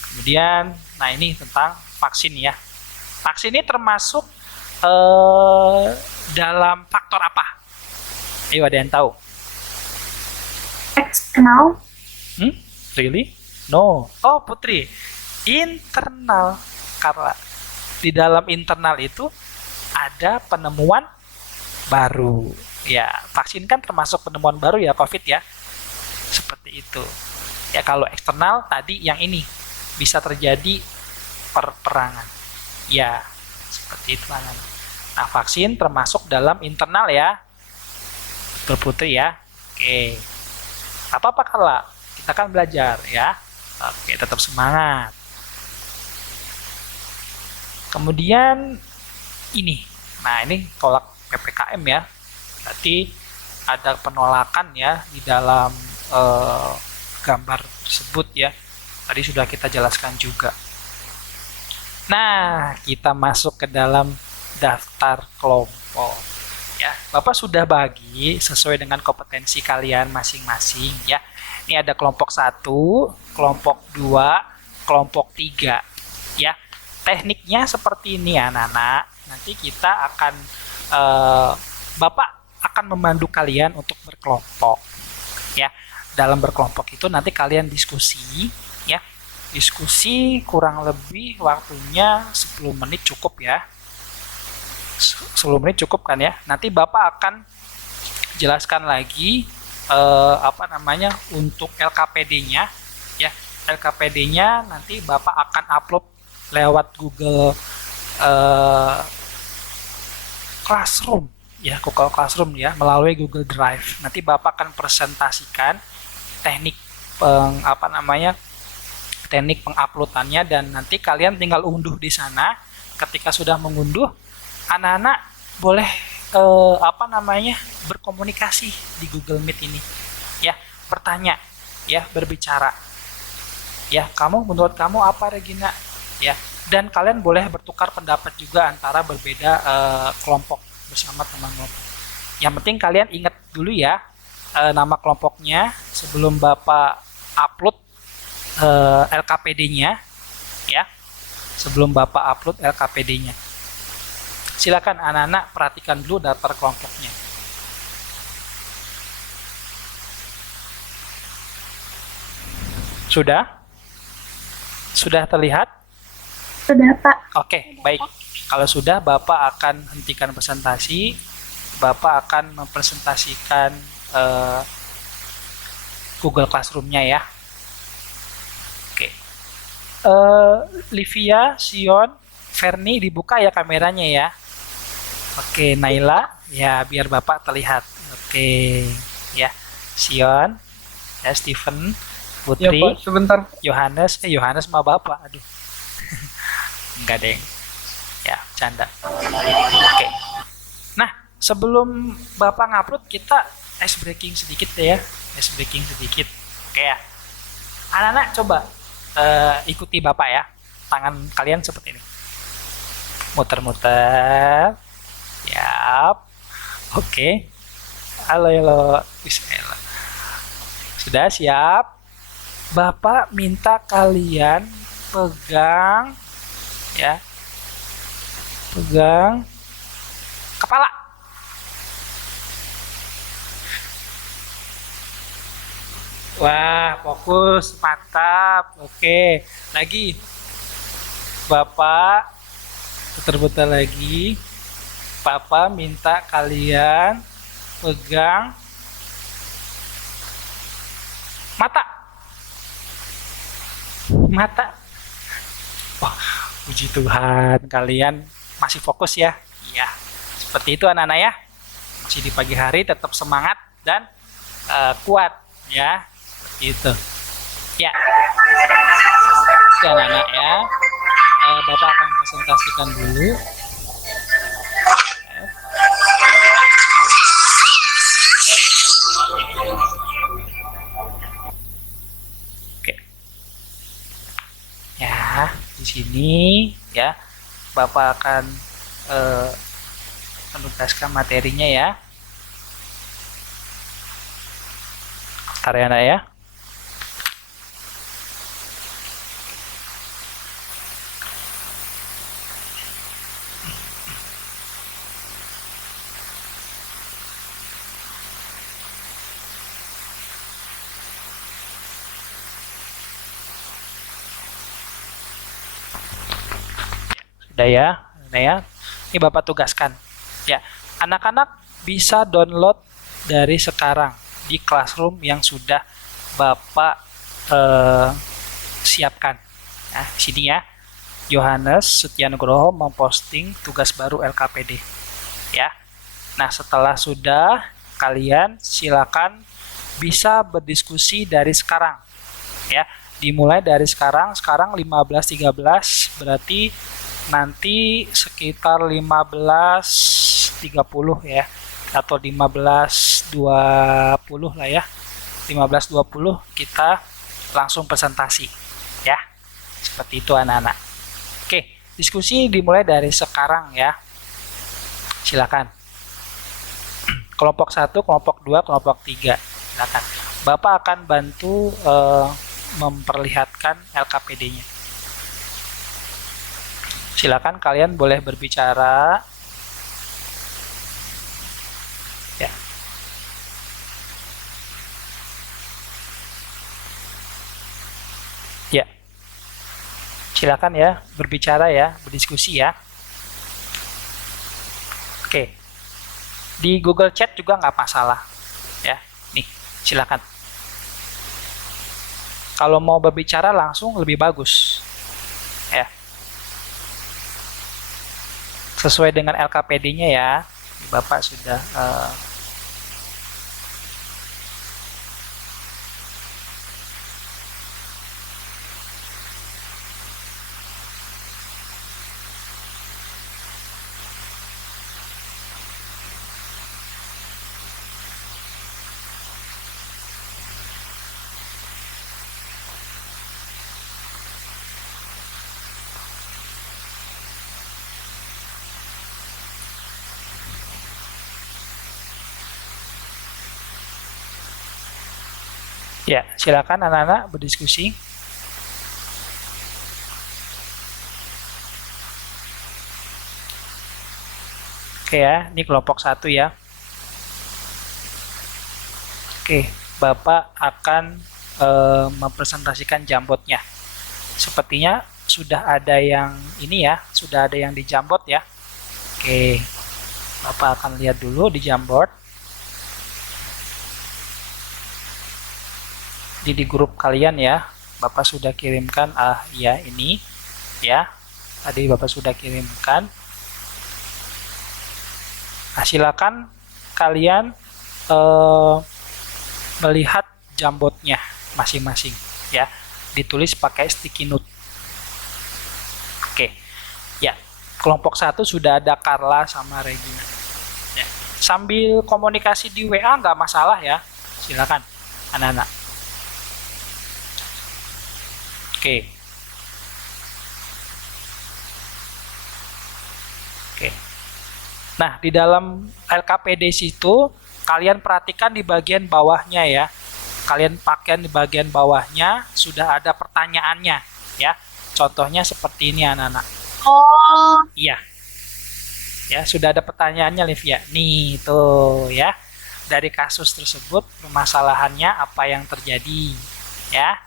Kemudian, nah ini tentang vaksin ya. Vaksin ini termasuk dalam faktor apa? Ayo, ada yang tahu? Eksternal. Really? No. Oh, Putri. Internal. Karena di dalam internal itu ada penemuan baru. Ya, vaksin kan termasuk penemuan baru ya, COVID ya. Seperti itu. Ya, kalau eksternal tadi yang ini bisa terjadi perperangan. Ya, seperti itu. Nah, vaksin termasuk dalam internal ya. Betul, Putri ya. Oke. Apa-apa kalau kita kan belajar ya. Oke, tetap semangat. Kemudian ini. Nah, ini tolak PPKM ya. Berarti ada penolakan ya di dalam gambar tersebut ya. Tadi sudah kita jelaskan juga. Nah, kita masuk ke dalam daftar kelompok. Ya, Bapak sudah bagi sesuai dengan kompetensi kalian masing-masing ya. Ini ada kelompok 1, kelompok 2, kelompok 3 ya. Tekniknya seperti ini anak-anak. Nanti kita akan Bapak akan memandu kalian untuk berkelompok ya. Dalam berkelompok itu nanti kalian diskusi ya. Diskusi kurang lebih waktunya 10 menit cukup ya. 10 menit cukup kan ya. Nanti Bapak akan jelaskan lagi untuk LKPD-nya ya. LKPD-nya nanti Bapak akan upload lewat Google Classroom ya, Google Classroom ya, melalui Google Drive. Nanti Bapak akan presentasikan teknik teknik penguploadannya, dan nanti kalian tinggal unduh di sana. Ketika sudah mengunduh, anak-anak boleh berkomunikasi di Google Meet ini ya, bertanya ya, berbicara ya, menurut kamu apa, Regina ya, dan kalian boleh bertukar pendapat juga antara berbeda kelompok bersama teman kelompok. Yang penting kalian ingat dulu ya nama kelompoknya sebelum Bapak upload LKPD-nya ya, sebelum Bapak upload LKPD-nya. Silakan anak-anak perhatikan dulu daftar kelompoknya. Sudah? Sudah terlihat? Sudah, Pak. Oke, baik. Kalau sudah, Bapak akan hentikan presentasi. Bapak akan mempresentasikan Google Classroom-nya ya. Oke. Livia, Sion, Ferni, dibuka ya kameranya ya. Oke, Naila, ya biar Bapak terlihat. Oke. ya. Sion, ya, Stephen, Ya Putri, Pak, sebentar. Yohanes, Yohanes sama Bapak, aduh. Enggak deng. Ya, canda. Oke. Nah, sebelum Bapak ngupload, kita ice breaking sedikit deh ya. Ice breaking sedikit. Oke ya. Anak-anak coba ikuti Bapak ya. Tangan kalian seperti ini. Muter-muter. Yap. Oke. Halo, halo. Bismillah. Sudah siap? Bapak minta kalian pegang ya. Pegang kepala. Wah, fokus, mantap. Oke, lagi. Bapak putar-putar lagi. Papa minta kalian pegang mata. Mata. Wah, puji Tuhan, kalian masih fokus ya. Iya, seperti itu anak-anak ya. Masih di pagi hari, tetap semangat dan kuat ya. Seperti itu. Ya. Oke anak-anak ya. Bapak akan presentasikan dulu. Oke. Ya, di sini ya Bapak akan menuntaskan materinya ya. Bentar ya anak ya. Sudah ya, nah ya. Ini Bapak tugaskan. Ya, anak-anak bisa download dari sekarang di Classroom yang sudah Bapak siapkan. Nah, di sini ya. Yohanes Setianugroho memposting tugas baru LKPD. Ya. Nah, setelah sudah, kalian silakan bisa berdiskusi dari sekarang. Ya, dimulai dari sekarang 15.13 berarti nanti sekitar 15.30 ya atau 15.20 lah ya. 15.20 kita langsung presentasi ya. Seperti itu anak-anak. Oke, diskusi dimulai dari sekarang ya. Silakan. Kelompok 1, kelompok 2, kelompok 3. Silakan. Bapak akan bantu memperlihatkan LKPD-nya. Silakan kalian boleh berbicara. Ya. Ya. Silakan ya, berbicara ya, berdiskusi ya. Oke. Di Google Chat juga nggak masalah. Ya, nih, silakan. Kalau mau berbicara langsung lebih bagus. Ya. Sesuai dengan LKPD-nya ya. Bapak sudah ya, silakan anak-anak berdiskusi. Oke ya, ini kelompok 1 ya. Oke, Bapak akan mempresentasikan Jambotnya. Sepertinya sudah ada yang ini ya, sudah ada yang di Jambot ya. Oke, Bapak akan lihat dulu di Jamboard. Di grup kalian ya, Bapak sudah kirimkan ya ini ya, tadi Bapak sudah kirimkan. Silakan kalian melihat jambotnya masing-masing ya. Ditulis pakai sticky note. Oke. Ya, kelompok 1 sudah ada Carla sama Regina. Ya. Sambil komunikasi di WA nggak masalah ya. Silakan anak-anak. Oke. Oke. Nah, di dalam LKPD situ kalian perhatikan di bagian bawahnya ya. Kalian pakai di bagian bawahnya sudah ada pertanyaannya ya. Contohnya seperti ini anak-anak. Oh, Iya. Ya, sudah ada pertanyaannya Livia. Nih, tuh ya. Dari kasus tersebut permasalahannya apa yang terjadi ya.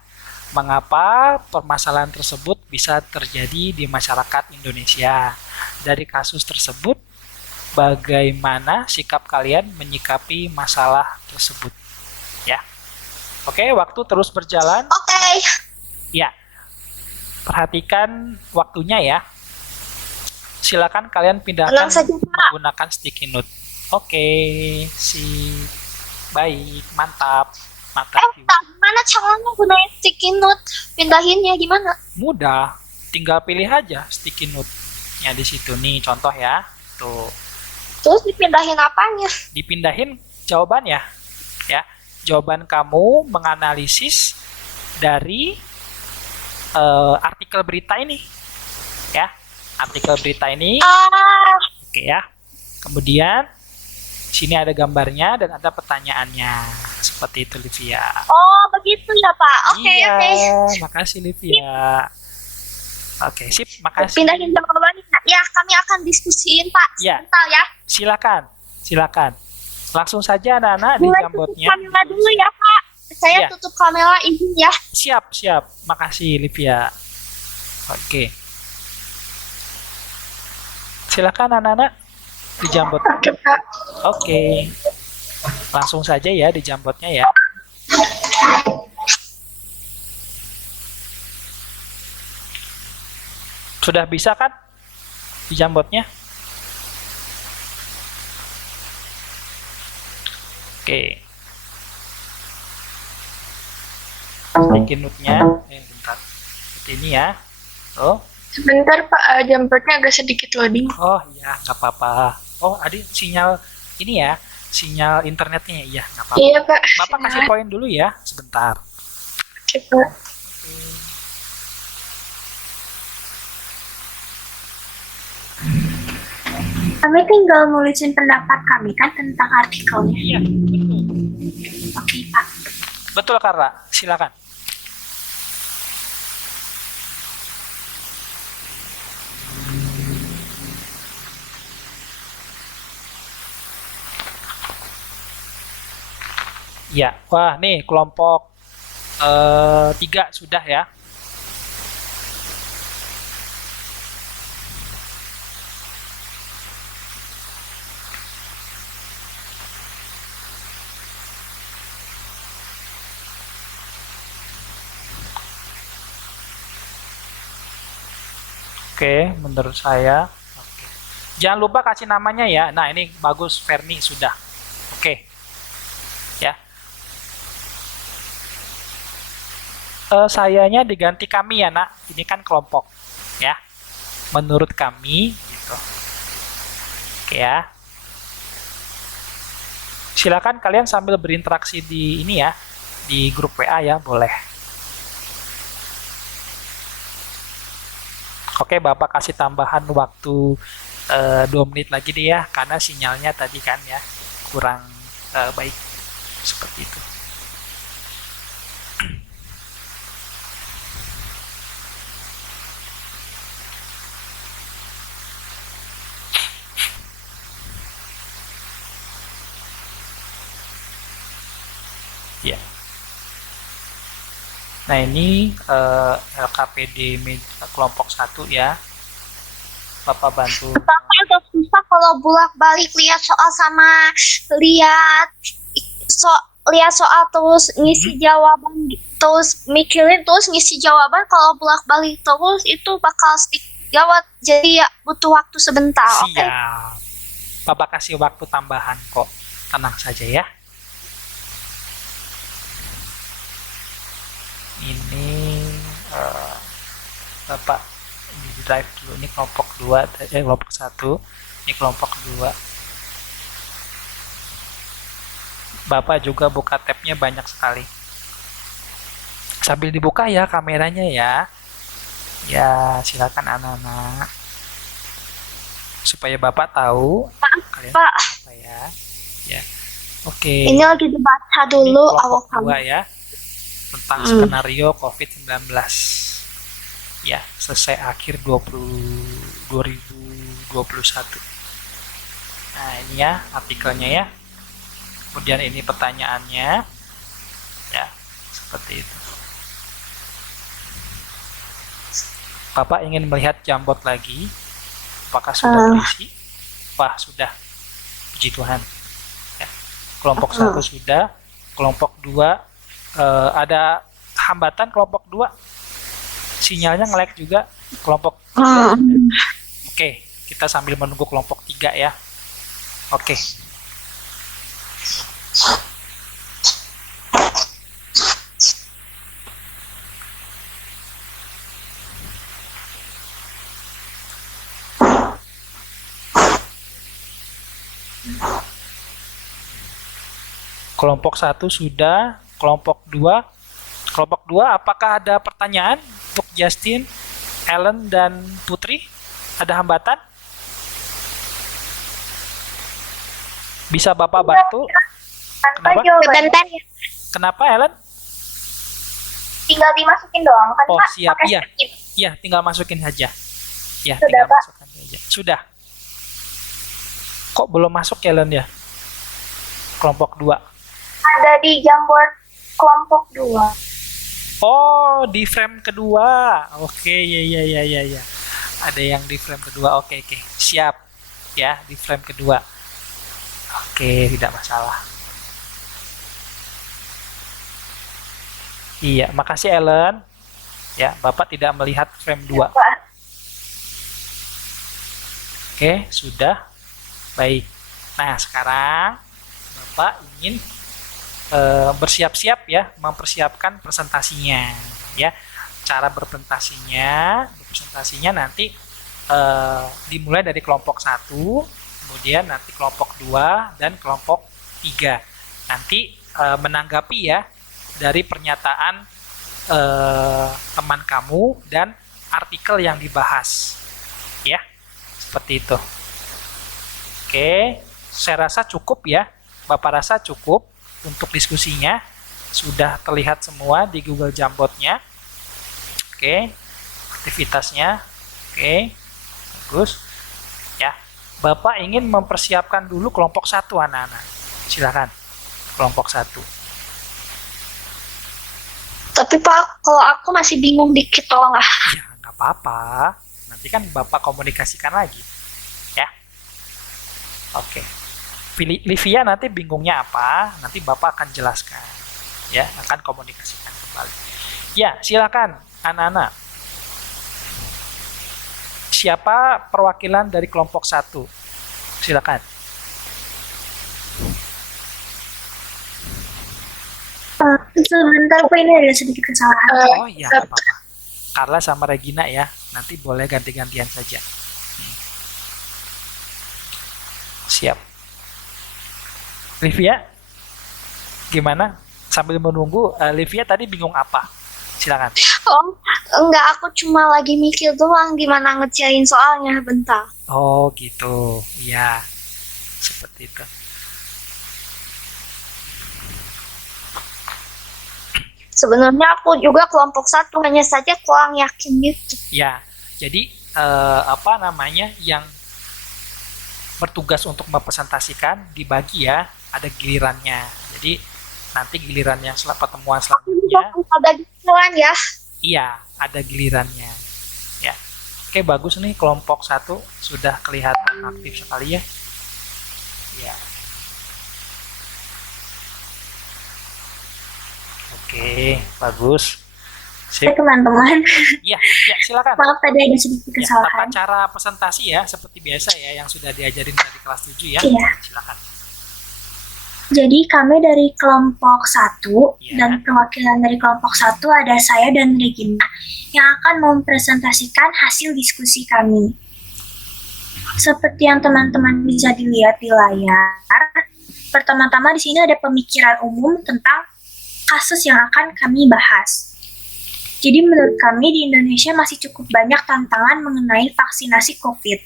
Mengapa permasalahan tersebut bisa terjadi di masyarakat Indonesia? Dari kasus tersebut bagaimana sikap kalian menyikapi masalah tersebut ya. Oke, waktu terus berjalan. oke. Ya, perhatikan waktunya ya. Silakan kalian pindahkan Tenang saja, Pak. menggunakan sticky note. Oke, baik, mantap, mantap. Kak, gimana caranya gunain sticky note? Pindahinnya gimana? Mudah, tinggal pilih aja sticky note. Ya di situ nih contoh ya. Tuh, Terus dipindahin apanya? dipindahin jawabannya ya. Jawaban kamu menganalisis dari artikel berita ini ya. Artikel berita ini Ah, oke ya. Kemudian sini ada gambarnya dan ada pertanyaannya. Seperti itu Livia. oh begitu ya Pak. Oke, Iya, oke. makasih Livia. Oke, sip, makasih. Pindahin jawabannya. Ya, kami akan diskusiin Pak. Ya. Sebentar ya. Silakan. Langsung saja anak-anak di Mulai tutup jambotnya. kamera dulu ya Pak. Saya Ya. tutup kamera izin ya. Siap. Makasih Livia. Oke. Silakan anak-anak di jambot. Oke, Pak. Oke. Langsung saja ya di jambotnya ya. Sudah bisa kan di jambotnya? Oke. Sticky note-nya, bentar. Seperti ini ya. Oh, Sebentar, Pak. Jambotnya agak sedikit loading. oh iya, nggak apa-apa. Oh, ada sinyal ini ya, sinyal internetnya. Iya, nggak apa-apa. Iya, Pak. Bapak kasih poin dulu ya, sebentar. Oke, Pak. Kami tinggal nulisin pendapat kami kan tentang artikelnya. Iya, betul. Oke, Pak. Betul, Karla. Silakan. Ya, wah nih kelompok 3 sudah ya. Oke, menurut saya. Oke. Jangan lupa kasih namanya ya. Nah, ini bagus, Ferni sudah. Oke. Ya. Sayanya diganti kami ya, Nak. Ini kan kelompok. Ya. Menurut kami gitu. Oke ya. Silakan kalian sambil berinteraksi di ini ya, di grup WA ya, boleh. Oke, Bapak kasih tambahan waktu 2 menit lagi deh ya, karena sinyalnya tadi kan ya kurang baik seperti itu. Ya. Nah ini LKPD kelompok 1 ya. Bapak bantu. Bapak agak susah kalau bolak-balik lihat soal sama lihat soal terus ngisi jawaban terus mikirin terus ngisi jawaban. Kalau bolak-balik terus itu bakal stick jawab, jadi ya butuh waktu sebentar. Oke? Siap. Bapak kasih waktu tambahan kok. Tenang saja ya. eh, Bapak di drive dulu. Ini kelompok 2, kelompok 1, ini kelompok 2. Bapak juga buka tabnya banyak sekali. Sambil dibuka ya kameranya ya. Ya, silakan anak-anak. Supaya Bapak tahu kalian Pak. apa ya. Ya. Oke. Ini lagi dibaca Ini dulu awal kelompok 2 ya. Tentang skenario COVID-19. Ya, selesai akhir 2021. Nah, ini ya artikelnya ya. Kemudian ini pertanyaannya. Ya, seperti itu. Bapak ingin melihat Jambot lagi. Apakah sudah terisi? Wah, sudah. Puji Tuhan. Ya. Kelompok 1 sudah. Kelompok 2 ada hambatan kelompok 2. Sinyalnya nge-lag juga. Kelompok Oke, kita sambil menunggu kelompok 3 ya. Oke. Kelompok 1 sudah, kelompok 2. Kelompok 2 apakah ada pertanyaan untuk Justin, Ellen dan Putri? Ada hambatan? Bisa Bapak bantu? Kenapa? Sebentar ya, Kenapa Ellen? tinggal dimasukin doang kan Oh, Pak? siap. Pakai Iya. skip. Ya, tinggal masukin saja. Ya, Sudah, tinggal Pak. masukkan saja. Sudah. Kok belum masuk ya, Len ya? Kelompok 2. Ada di Jamboard kelompok 2. Oh, di frame kedua. Oke, ya. Ada yang di frame kedua. Oke. Siap. Ya, di frame kedua. Oke, tidak masalah. Iya, makasih Ellen. Ya, Bapak tidak melihat frame 2. Oke, sudah. Baik. Nah, sekarang Bapak ingin bersiap-siap ya, mempersiapkan presentasinya. Ya, cara berpresentasinya nanti dimulai dari kelompok 1, kemudian nanti kelompok 2 dan kelompok 3. Nanti menanggapi ya dari pernyataan teman kamu dan artikel yang dibahas. Ya, seperti itu. Oke, saya rasa cukup ya. Bapak rasa cukup untuk diskusinya. Sudah terlihat semua di Google Jamboard-nya. Oke, aktivitasnya. Oke, bagus. Ya, Bapak ingin mempersiapkan dulu kelompok 1 anak-anak. Silakan, kelompok 1. Tapi Pak, kalau aku masih bingung dikit tolong lah. Ya, nggak apa-apa. Nanti kan Bapak komunikasikan lagi. Ya. Oke. Livia nanti bingungnya apa? Nanti Bapak akan jelaskan. Ya, akan komunikasikan kembali. Ya, silakan anak-anak. Siapa perwakilan dari kelompok 1? Silakan. Sebentar, Pak, ini ada sedikit kesalahan. Oh iya, nggak apa-apa. Carla sama Regina ya. Nanti boleh ganti-gantian saja. Siap. Livia, gimana? Sambil menunggu, Livia tadi bingung apa? Silakan. Oh, enggak, aku cuma lagi mikir doang gimana ngerjain soalnya bentar. Oh gitu, iya. Seperti itu. Sebenarnya aku juga kelompok 1, hanya saja kurang yakin gitu. Ya, jadi apa namanya yang bertugas untuk mempresentasikan dibagi ya, ada gilirannya. Jadi nanti giliran yang pertemuan selanjutnya. Ada giliran ya. Iya, ada gilirannya. Ya. Oke, bagus nih kelompok 1 sudah kelihatan aktif sekali ya. Ya. Oke, bagus. Sip. Teman-teman, Ya, silakan. maaf tadi ada sedikit Ya, kesalahan. tata cara presentasi ya seperti biasa ya yang sudah diajarin tadi kelas 7 ya. Iya. Silakan. Jadi kami dari kelompok 1 Ya. dan perwakilan dari kelompok 1 ada saya dan Regina yang akan mempresentasikan hasil diskusi kami. Seperti yang teman-teman bisa dilihat di layar, pertama-tama di sini ada pemikiran umum tentang kasus yang akan kami bahas. Jadi menurut kami di Indonesia masih cukup banyak tantangan mengenai vaksinasi COVID.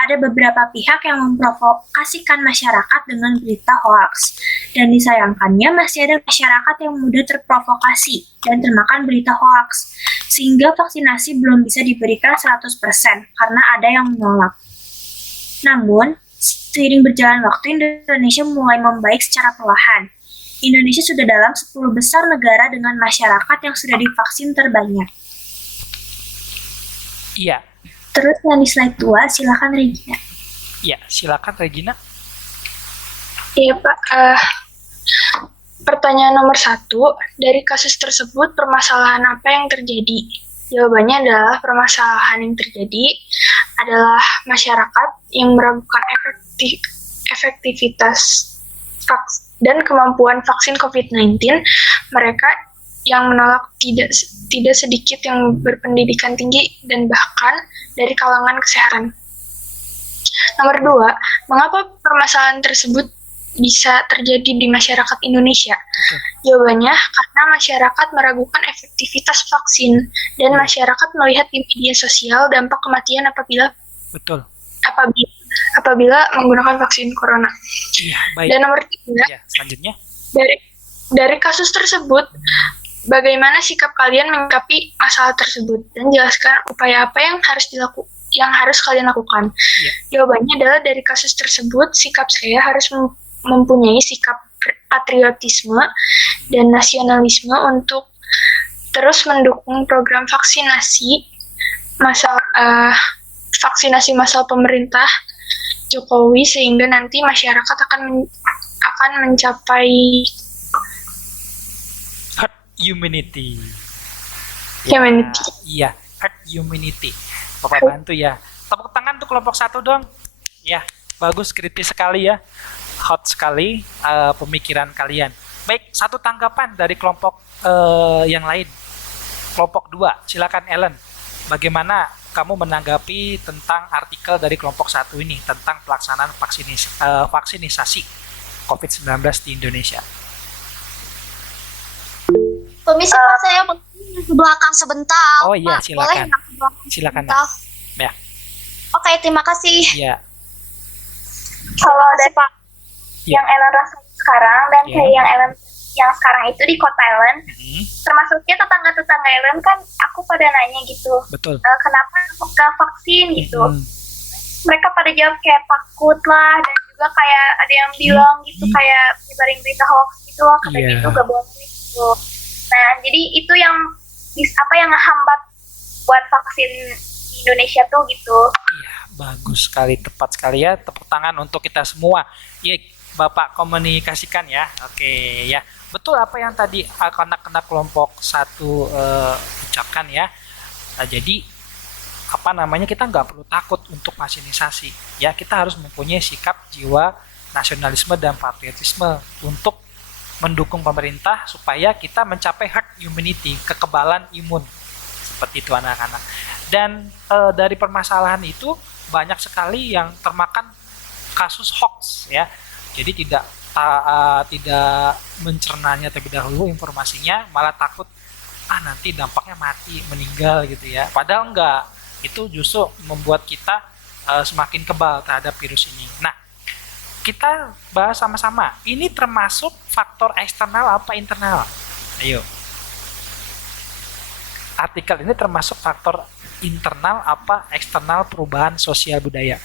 Ada beberapa pihak yang memprovokasikan masyarakat dengan berita hoaks. Dan disayangkannya masih ada masyarakat yang mudah terprovokasi dan termakan berita hoaks. Sehingga vaksinasi belum bisa diberikan 100% karena ada yang menolak. Namun, seiring berjalan waktu Indonesia mulai membaik secara perlahan. Indonesia sudah dalam 10 besar negara dengan masyarakat yang sudah divaksin terbanyak. Iya, Terus yang di slide 2, silakan Regina. iya, silakan Regina. Iya Pak, pertanyaan nomor 1, dari kasus tersebut permasalahan apa yang terjadi? Jawabannya adalah permasalahan yang terjadi adalah masyarakat yang meragukan efektivitas vaksin dan kemampuan vaksin COVID-19. Mereka yang menolak tidak sedikit yang berpendidikan tinggi dan bahkan dari kalangan kesehatan. Nomor 2, mengapa permasalahan tersebut bisa terjadi di masyarakat Indonesia? Jawabannya, karena masyarakat meragukan efektivitas vaksin dan masyarakat melihat di media sosial dampak kematian apabila Betul. menggunakan vaksin corona. Iya, baik. Dan nomor 3, Ya, selanjutnya. dari kasus tersebut, bagaimana sikap kalian menyikapi masalah tersebut dan jelaskan upaya apa yang harus kalian lakukan. Ya. Jawabannya adalah dari kasus tersebut, sikap saya harus mempunyai sikap patriotisme dan nasionalisme untuk terus mendukung program vaksinasi massal pemerintah Jokowi sehingga nanti masyarakat akan mencapai Herd immunity. Immunity. Iya, herd immunity. Bapak bantu ya. Tepuk tangan untuk kelompok 1 dong. Ya, bagus, kritis sekali ya. Hot sekali pemikiran kalian. Baik, satu tanggapan dari kelompok yang lain. Kelompok 2, silakan Ellen. Bagaimana kamu menanggapi tentang artikel dari kelompok 1 ini tentang pelaksanaan vaksinisasi COVID-19 di Indonesia? Permisi Pak, saya ke belakang sebentar. Oh iya, Pak, silakan. boleh nggak ke belakang Silakan, sebentar? Ya. Oke, terima kasih. Ya. Kalau dari Pak Ya. yang Ellen rasain sekarang dan Ya. kayak yang Ellen yang sekarang itu di kota Ellen, Mhm, termasuknya tetangga-tetangga Ellen kan aku pada nanya gitu, betul. kenapa aku nggak vaksin gitu. Mhm. Mereka pada jawab kayak takut lah, dan juga kayak ada yang bilang gitu kayak nyebarin berita hoax gitu lah, katanya Iya. itu gak boleh gitu. Nah, jadi itu yang yang ngehambat buat vaksin di Indonesia tuh gitu. Iya, bagus sekali, tepat sekali ya. Tepuk tangan untuk kita semua. Iya, Bapak komunikasikan ya. Oke, ya. Betul apa yang tadi anak-anak kelompok 1 ucapkan ya. Nah, jadi kita nggak perlu takut untuk vaksinisasi. Ya, kita harus mempunyai sikap jiwa nasionalisme dan patriotisme untuk mendukung pemerintah supaya kita mencapai herd immunity, kekebalan imun. Seperti itu anak-anak. Dan dari permasalahan itu banyak sekali yang termakan kasus hoax ya. Jadi tidak mencernanya terlebih dahulu informasinya, malah takut nanti dampaknya mati, meninggal gitu ya. Padahal enggak. Itu justru membuat kita semakin kebal terhadap virus ini. Nah, kita bahas sama-sama. Ini termasuk faktor eksternal apa internal? Ayo. Artikel ini termasuk faktor internal apa eksternal perubahan sosial budaya?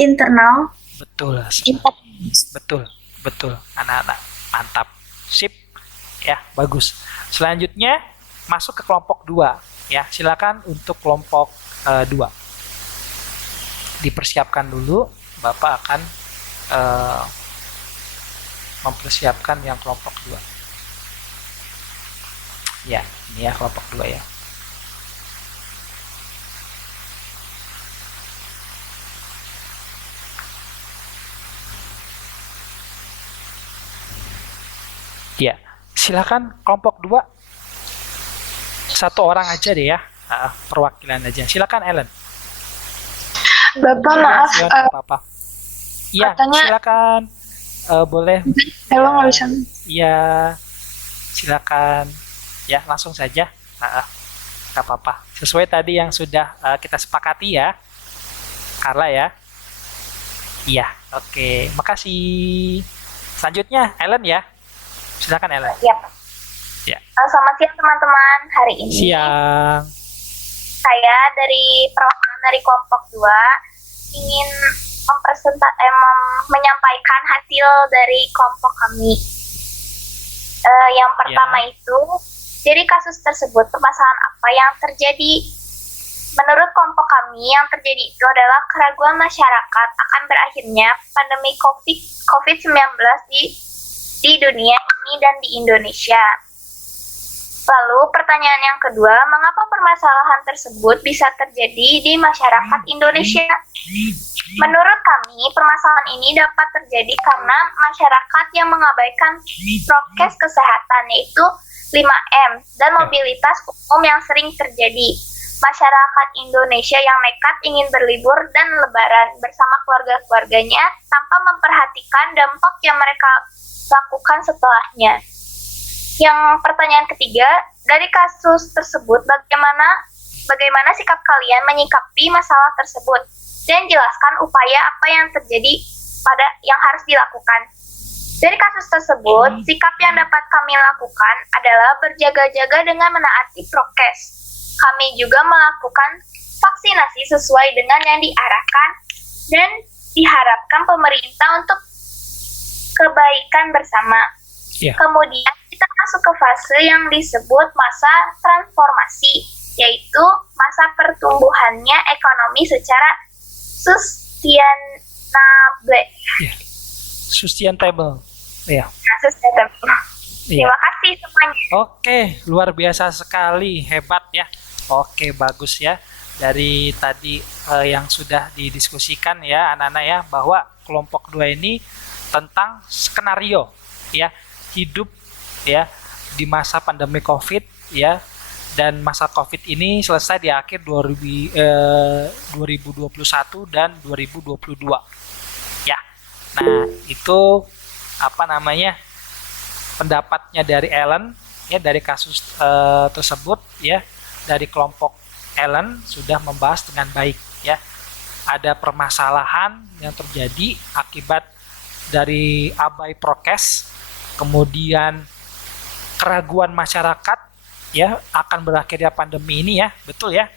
Internal. Betul. Betul. Anak-anak, mantap. Sip. Ya, bagus. Selanjutnya masuk ke kelompok 2. Ya, silakan untuk kelompok 2. Dipersiapkan dulu, Bapak akan mempersiapkan yang kelompok 2. Ya, ini ya kelompok 2 ya. Ya, silakan kelompok 2 satu orang aja deh ya. Perwakilan aja. Silakan Ellen. Bapak maaf, Sion, apa-apa. Iya, katanya- silakan. Boleh. Ella nggak bisa. Iya, silakan. Ya, langsung saja. Nggak apa-apa. Sesuai tadi yang sudah kita sepakati ya, Carla ya. Iya, oke. Makasih. Selanjutnya, Ellen ya. Silakan Ellen. Yap. Ya. Selamat siang teman-teman. Hari ini Siang. saya dari perwakilan dari kelompok 2 ingin menyampaikan hasil dari kelompok kami. Yang pertama itu, dari kasus tersebut permasalahan apa yang terjadi? Menurut kelompok kami, yang terjadi itu adalah keraguan masyarakat akan berakhirnya pandemi COVID-19 di dunia ini dan di Indonesia. Lalu pertanyaan yang kedua, mengapa permasalahan tersebut bisa terjadi di masyarakat Indonesia? Menurut kami, permasalahan ini dapat terjadi karena masyarakat yang mengabaikan prokes kesehatan, yaitu 5M, dan mobilitas umum yang sering terjadi. Masyarakat Indonesia yang nekat ingin berlibur dan lebaran bersama keluarga-keluarganya tanpa memperhatikan dampak yang mereka lakukan setelahnya. Yang pertanyaan ketiga, dari kasus tersebut, bagaimana sikap kalian menyikapi masalah tersebut? Dan jelaskan upaya apa yang terjadi yang harus dilakukan. Dari kasus tersebut, sikap yang dapat kami lakukan adalah berjaga-jaga dengan menaati prokes. Kami juga melakukan vaksinasi sesuai dengan yang diarahkan dan diharapkan pemerintah untuk kebaikan bersama. Yeah. Kemudian kita masuk ke fase yang disebut masa transformasi, yaitu masa pertumbuhannya ekonomi secara sustainable. Yeah. Sustainable. Ya. Sustainable. Iya. Terima kasih semuanya. Oke, luar biasa sekali, hebat ya. Oke, bagus ya. Dari tadi yang sudah didiskusikan ya anak-anak ya, bahwa kelompok 2 ini tentang skenario ya, hidup ya di masa pandemi Covid ya, dan masa Covid ini selesai di akhir 2021 dan 2022 ya. Nah, itu apa namanya, pendapatnya dari Ellen ya, dari kasus tersebut ya, dari kelompok Ellen sudah membahas dengan baik ya. Ada permasalahan yang terjadi akibat dari abai prokes, kemudian keraguan masyarakat ya akan berakhirnya pandemi ini ya, betul ya.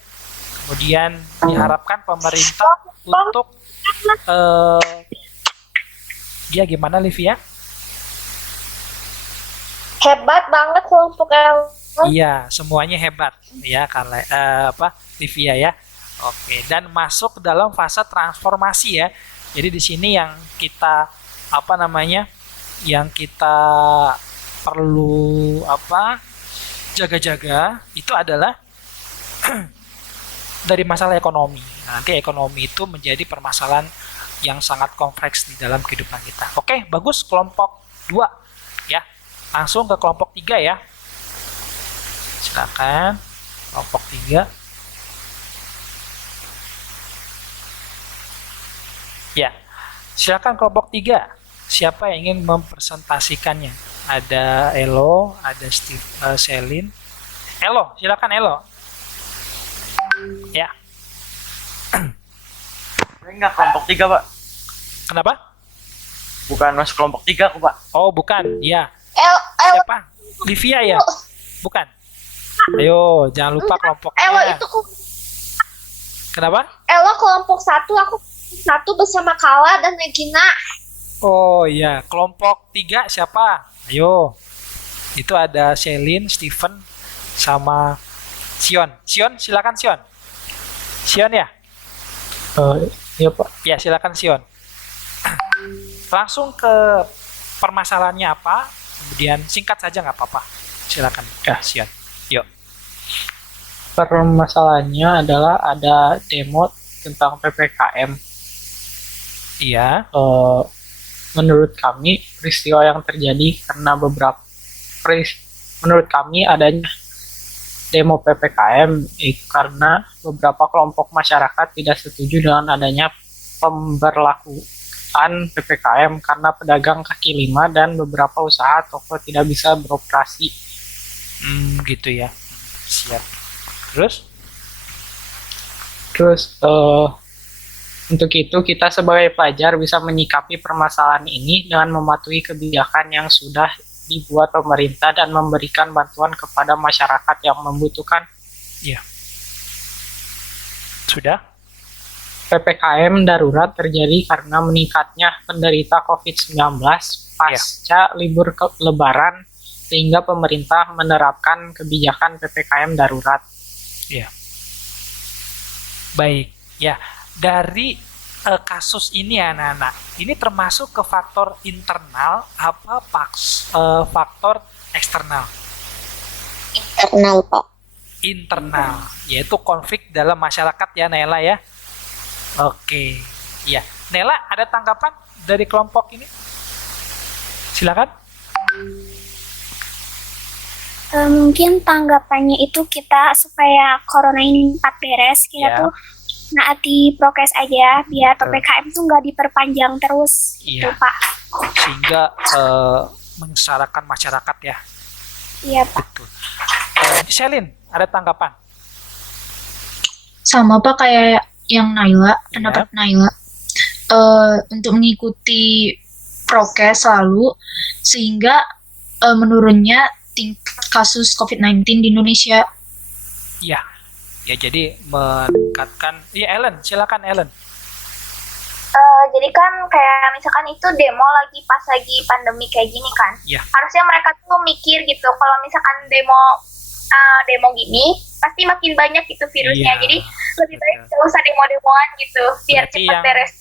Kemudian diharapkan pemerintah untuk ya gimana Livia? Hebat banget kelompok L. Iya, semuanya hebat ya, karena Livia ya. Oke, dan masuk ke dalam fase transformasi ya. Jadi di sini yang kita yang kita perlu jaga-jaga itu adalah dari masalah ekonomi. Nanti ekonomi itu menjadi permasalahan yang sangat kompleks di dalam kehidupan kita. Oke, bagus kelompok 2 ya. Langsung ke kelompok 3 ya. Silakan kelompok 3. Ya, silakan kelompok 3. Siapa yang ingin mempresentasikannya? Ada Elo, ada Selin. Elo, silakan Elo. Ya. Saya enggak kelompok 3, Pak. Kenapa? Bukan masuk kelompok 3 kok, Pak. Oh, bukan. Ya. Siapa? Livia ya? Bukan. Ayo, jangan lupa kelompoknya. Elo itu Kenapa? Elo kelompok 1, aku 1 bersama Kala dan Regina. Oh iya, kelompok 3 siapa? Ayo. Itu ada Selin, Steven, sama Sion. Sion, silakan Sion. Sion ya? Iya Pak. Ya, silakan Sion. Langsung ke permasalahannya apa? Kemudian singkat saja nggak apa-apa. Silakan. Ya. Sion. Yuk. Permasalahannya adalah ada demo tentang PPKM. Iya. Menurut kami peristiwa yang terjadi karena beberapa menurut kami adanya demo PPKM karena beberapa kelompok masyarakat tidak setuju dengan adanya pemberlakuan PPKM karena pedagang kaki lima dan beberapa usaha toko tidak bisa beroperasi. Gitu ya. Siap. Terus untuk itu kita sebagai pelajar bisa menyikapi permasalahan ini dengan mematuhi kebijakan yang sudah dibuat pemerintah dan memberikan bantuan kepada masyarakat yang membutuhkan. ya. Sudah? PPKM darurat terjadi karena meningkatnya penderita COVID-19 pasca libur Lebaran sehingga pemerintah menerapkan kebijakan PPKM darurat. Iya. Baik, ya. Dari kasus ini anak-anak, ini termasuk ke faktor internal apa faktor eksternal? Internal, Pak. Internal, yaitu konflik dalam masyarakat ya Nela ya. Oke, ya. Nela ada tanggapan dari kelompok ini? Silakan. Mungkin tanggapannya itu kita supaya corona ini cepat beres, kita Ya. tuh naati prokes aja biar PPKM tuh nggak diperpanjang terus gitu, Iya. Pak. Sehingga menyengsarakan masyarakat ya. Iya, Pak. Betul. Selin, ada tanggapan? Sama Pak kayak yang Naila, pendapat Naila. Untuk mengikuti prokes selalu sehingga menurunnya tingkat kasus COVID-19 di Indonesia. Iya. Ya jadi meningkatkan. Iya Ellen, silakan Ellen. Jadi kan kayak misalkan itu demo lagi pas lagi pandemi kayak gini kan. Iya. Harusnya mereka tuh mikir gitu kalau misalkan demo gini pasti makin banyak gitu virusnya. Iya, Jadi lebih baik gak usah demo-demoan gitu biar Berarti cepat beres.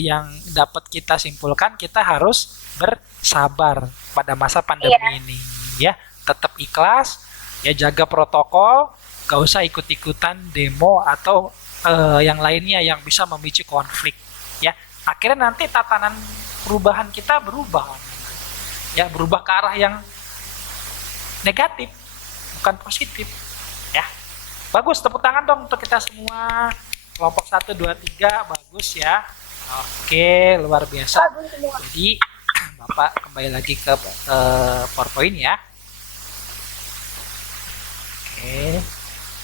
Yang dapat kita simpulkan kita harus bersabar pada masa pandemi ini ya. Tetap ikhlas, ya jaga protokol, gak usah ikut-ikutan demo atau yang lainnya yang bisa memicu konflik ya. Akhirnya nanti tatanan perubahan kita berubah ya, berubah ke arah yang negatif bukan positif ya. Bagus, tepuk tangan dong untuk kita semua. Kelompok 1, 2, 3 bagus ya. Oke, luar biasa. Jadi Bapak kembali lagi ke PowerPoint ya. Oke,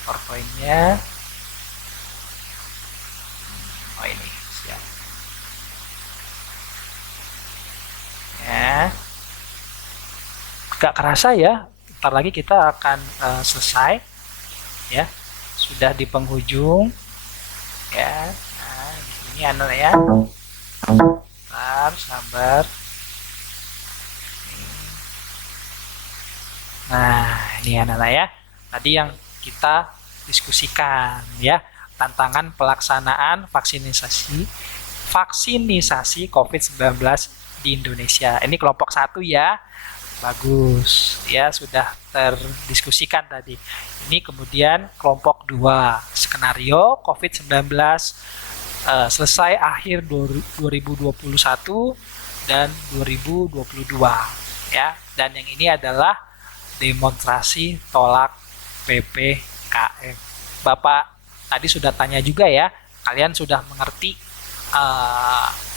PowerPoint-nya. Oh ini, siap. Ya. Gak kerasa ya, ntar lagi kita akan selesai. Ya, sudah di penghujung. Ya, nah ini anak ya. Sabar. Nah, ini anak-anak ya. Tadi yang kita diskusikan ya, tantangan pelaksanaan vaksinisasi COVID-19 di Indonesia. Ini kelompok 1 ya. Bagus. Ya, sudah terdiskusikan tadi. Ini kemudian kelompok 2, skenario COVID-19 selesai akhir 2021 dan 2022 ya. Dan yang ini adalah demonstrasi tolak PPKM. Bapak tadi sudah tanya juga ya, kalian sudah mengerti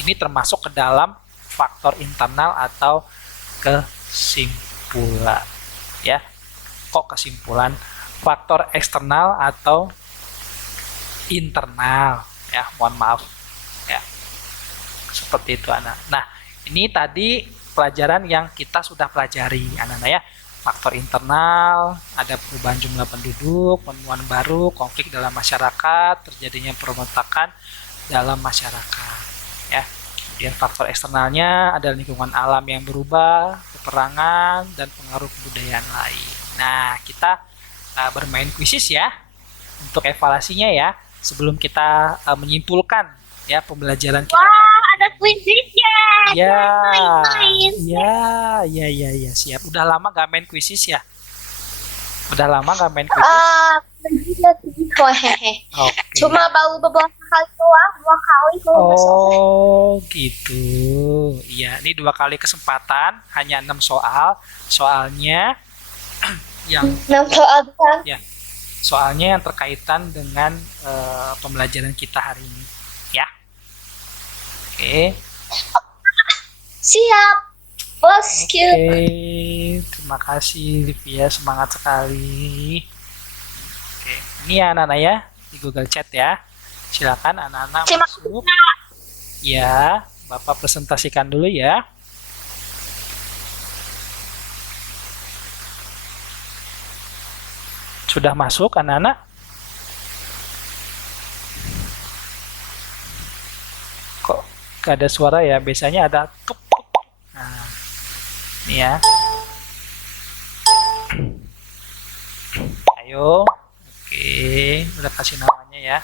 ini termasuk ke dalam faktor internal atau kesimpulan ya. Kok kesimpulan? Faktor eksternal atau internal ya, mohon maaf ya, seperti itu anak. Nah ini tadi pelajaran yang kita sudah pelajari anak-anak ya. Faktor internal, ada perubahan jumlah penduduk, penemuan baru, konflik dalam masyarakat, terjadinya pemberontakan dalam masyarakat ya. Kemudian faktor eksternalnya ada lingkungan alam yang berubah, peperangan, dan pengaruh kebudayaan lain. Nah kita bermain kuisis ya untuk evaluasinya ya, sebelum kita menyimpulkan ya pembelajaran kita. Wah, ada kuisisnya. Ya, siap. Udah lama gak main kuisis ya? Udah lama gak main kuisis? Oke. Oke. Cuma baru beberapa sekali doang, 2 kali kalau besok. Oh, gitu. Iya, ini 2 kali kesempatan, hanya 6 soal. Soalnya yang 6 soal doang. ya, soalnya yang terkaitan dengan pembelajaran kita hari ini, ya. Oke. Siap. Bos, Oke, terima kasih Livia, semangat sekali. Oke, ini ya anak-anak ya, di Google Chat ya. Silakan anak-anak Terima masuk. Ya, Bapak presentasikan dulu ya. Sudah masuk anak-anak? Kok gak ada suara ya? Biasanya ada tuk tuk. Nah, ini ya. Ayo. Oke, udah kasih namanya ya.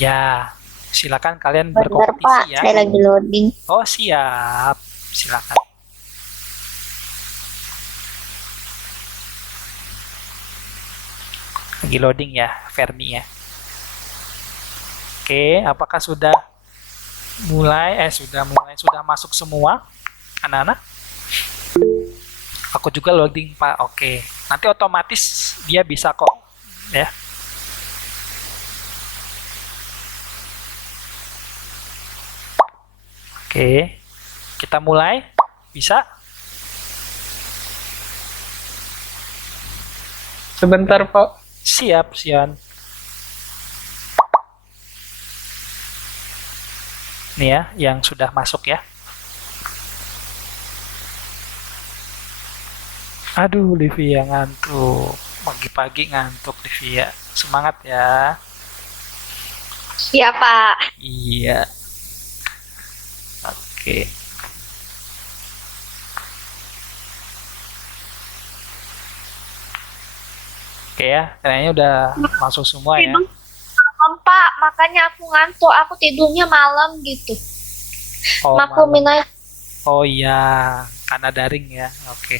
Ya, silakan kalian Bentar, berkompetisi Pak. ya. Saya lagi loading. Oh, siap. Silakan. Lagi loading ya, Fermi ya. Oke, apakah sudah sudah masuk semua anak-anak? Aku juga loading, Pak. Oke. Nanti otomatis dia bisa kok, ya. Oke. Kita mulai. Bisa? Sebentar, Pak. Siap, Sian. Nih ya, yang sudah masuk ya. Aduh, Livia ngantuk. Pagi-pagi ngantuk, Livia. Semangat ya. Iya, Pak. Iya. Oke. Oke ya, kayaknya udah masuk semua ya. Malam, Pak. Makanya aku ngantuk. Aku tidurnya malam gitu. Oh, Maklumin aja. Oh iya, karena daring ya. Oke.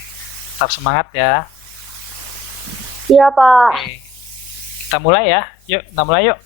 Tetap semangat ya. Iya, Pak. Oke. Kita mulai ya. Yuk, kita mulai yuk.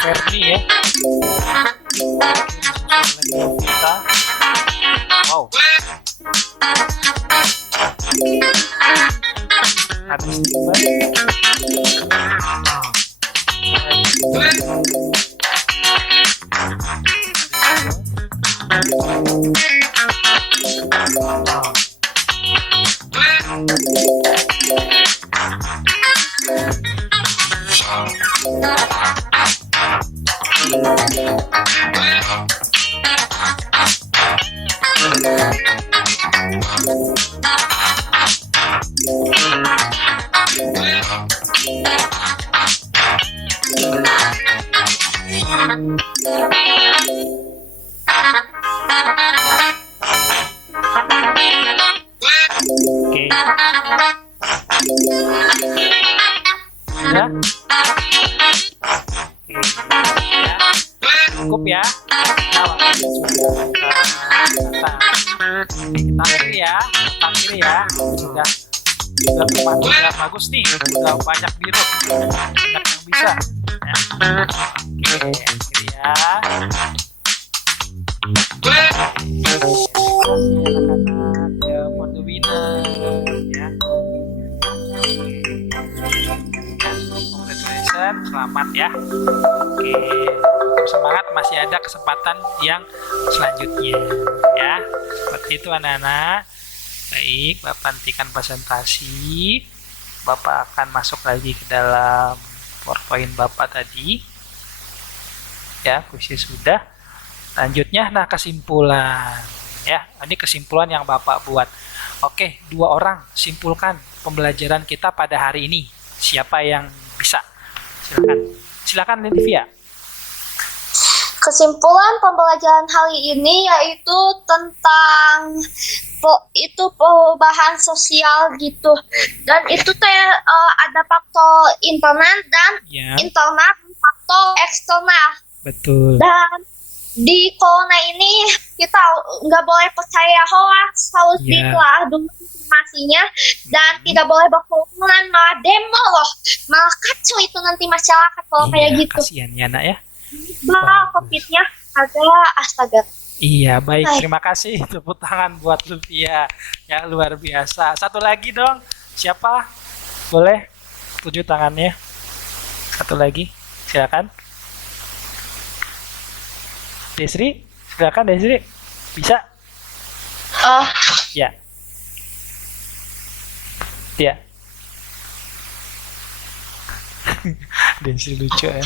Ferdi ya. Kita. Wow. Habis tiba. Oke. Ya. Oke. Ya. Cukup ya. Nah, waktunya sudah datang. Oke, kita akhiri ya. Kita akhiri ya. Sudah bagus nih. Sudah banyak biru. Banyak yang bisa. Ya. Oke, akhiri ya. Anak-anak ya, for the winner ya. Congratulations, selamat ya. Oke, tetap semangat, masih ada kesempatan yang selanjutnya ya. Seperti itu anak-anak. Baik, Bapak hentikan presentasi. Bapak akan masuk lagi ke dalam PowerPoint Bapak tadi. Ya, kuisnya sudah. Lanjutnya, nah kesimpulan. Ya, ini kesimpulan yang Bapak buat. Oke, 2 orang simpulkan pembelajaran kita pada hari ini. Siapa yang bisa? Silakan. Silakan Livia. Kesimpulan pembelajaran hari ini yaitu tentang perubahan sosial gitu, dan itu ada faktor internal dan faktor eksternal. Betul. Dan di corona ini kita nggak boleh percaya hoax, harus dikelah dulu informasinya, dan tidak boleh berkerumunan, malah demo loh, malah kacau itu nanti masyarakat kalau kayak gitu. Kasihan ya nak ya. COVID-nya astaga. Iya, baik. Terima kasih. Tepuk tangan buat Luvia. Ya, luar biasa. Satu lagi dong. Siapa? Boleh? 7 tangannya. Satu lagi. Silakan. Desri? Silakan Desri. Bisa? Ya. Ya. Desri lucu ya.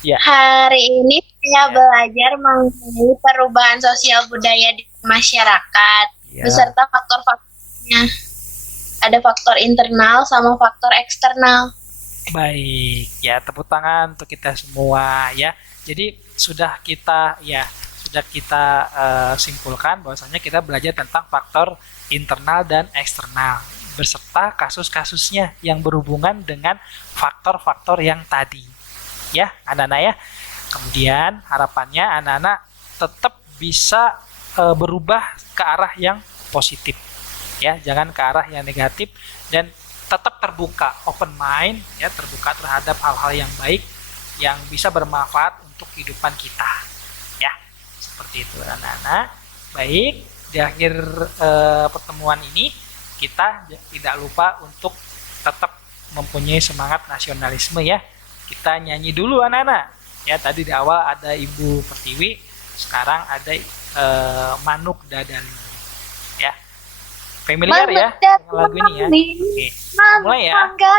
Ya. Hari ini saya belajar mengenai perubahan sosial budaya di masyarakat beserta faktor-faktornya. Ada faktor internal sama faktor eksternal. Baik, ya tepuk tangan untuk kita semua ya. Jadi sudah kita simpulkan bahwasanya kita belajar tentang faktor internal dan eksternal beserta kasus-kasusnya yang berhubungan dengan faktor-faktor yang tadi. Ya, anak-anak ya. Kemudian harapannya anak-anak tetap bisa berubah ke arah yang positif. Ya, jangan ke arah yang negatif, dan tetap terbuka, open mind, ya, terbuka terhadap hal-hal yang baik yang bisa bermanfaat untuk kehidupan kita. Ya, seperti itu anak-anak. Baik, di akhir pertemuan ini kita tidak lupa untuk tetap mempunyai semangat nasionalisme ya. Kita nyanyi dulu anak-anak. Ya, tadi di awal ada Ibu Pertiwi, sekarang ada Manuk Dadali. Ya. Familiar ya dengan lagu ini ya. Oke. Mulai ya. Oke.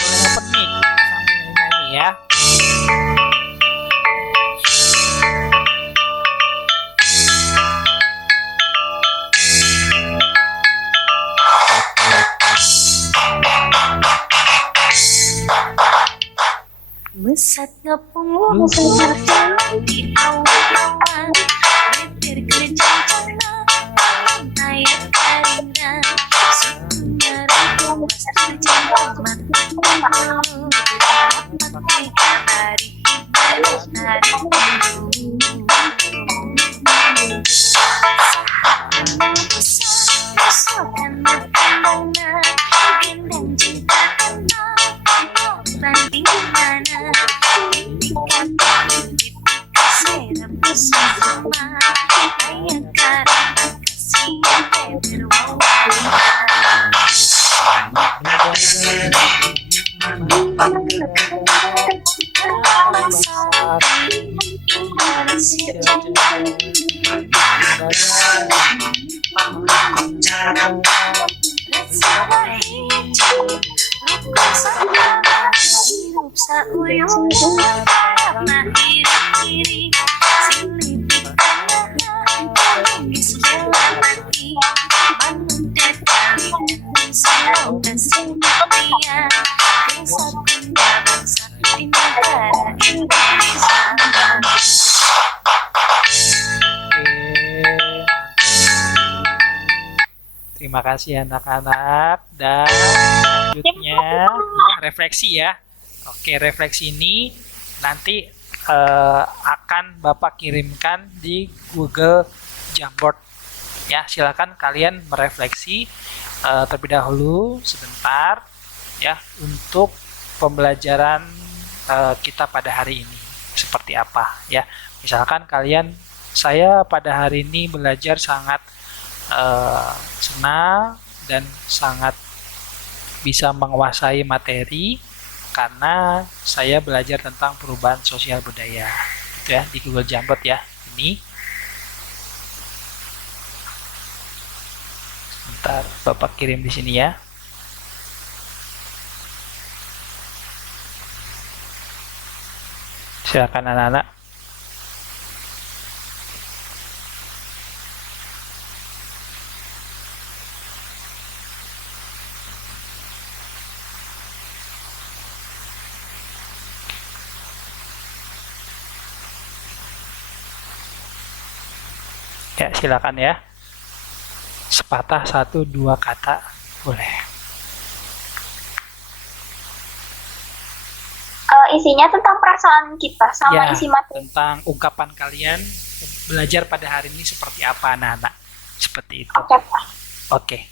Boleh open mic sambil nyanyi ya. Mesat ngepung di awan-awan, bibir kerja cana, naik karina, suku merah mas terjemah mati, mati kabari, hari Sokan berkemana, gendang cinta kenal, banding mana, ikan kulit serap bersama, ayah karena kasih Terima kasih anak-anak, dan selanjutnya refleksi ya. Oke, refleksi ini nanti akan Bapak kirimkan di Google Jamboard. Ya, silakan kalian merefleksi terlebih dahulu sebentar ya untuk pembelajaran kita pada hari ini seperti apa ya. Misalkan saya pada hari ini belajar sangat senang dan sangat bisa menguasai materi karena saya belajar tentang perubahan sosial budaya gitu ya, di Google Jamboard ya. Ini Ntar Bapak kirim di sini ya. Silakan anak-anak. Ya, silakan ya. Sepatah 1-2 kata boleh. Isinya tentang perasaan kita sama Ya, isi materi. tentang ungkapan kalian belajar pada hari ini seperti apa anak-anak. Seperti itu. Oke, Pak. Oke.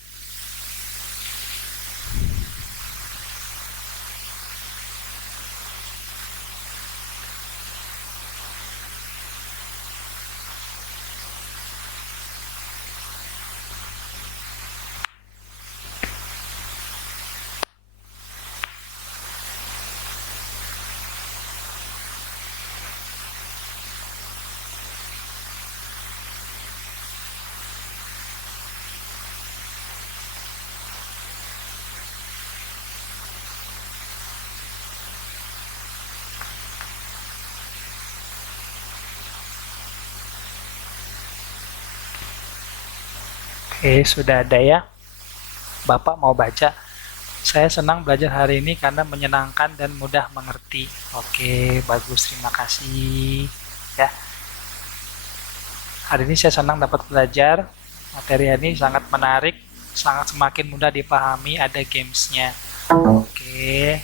Oke, sudah ada ya. Bapak mau baca. Saya senang belajar hari ini karena menyenangkan dan mudah mengerti. Oke, bagus. Terima kasih. Ya. Hari ini saya senang dapat belajar. Materi ini sangat menarik, sangat semakin mudah dipahami, ada gamesnya. Oke.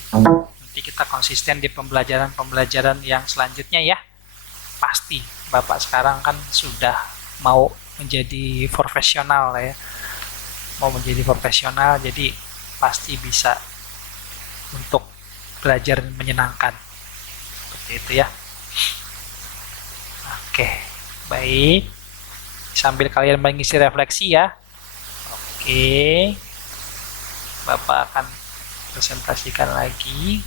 Nanti kita konsisten di pembelajaran-pembelajaran yang selanjutnya ya. Pasti Bapak sekarang kan sudah mau menjadi profesional ya, mau menjadi profesional, jadi pasti bisa untuk belajar menyenangkan seperti itu ya. Oke, baik, sambil kalian mengisi refleksi ya. Oke, Bapak akan presentasikan lagi.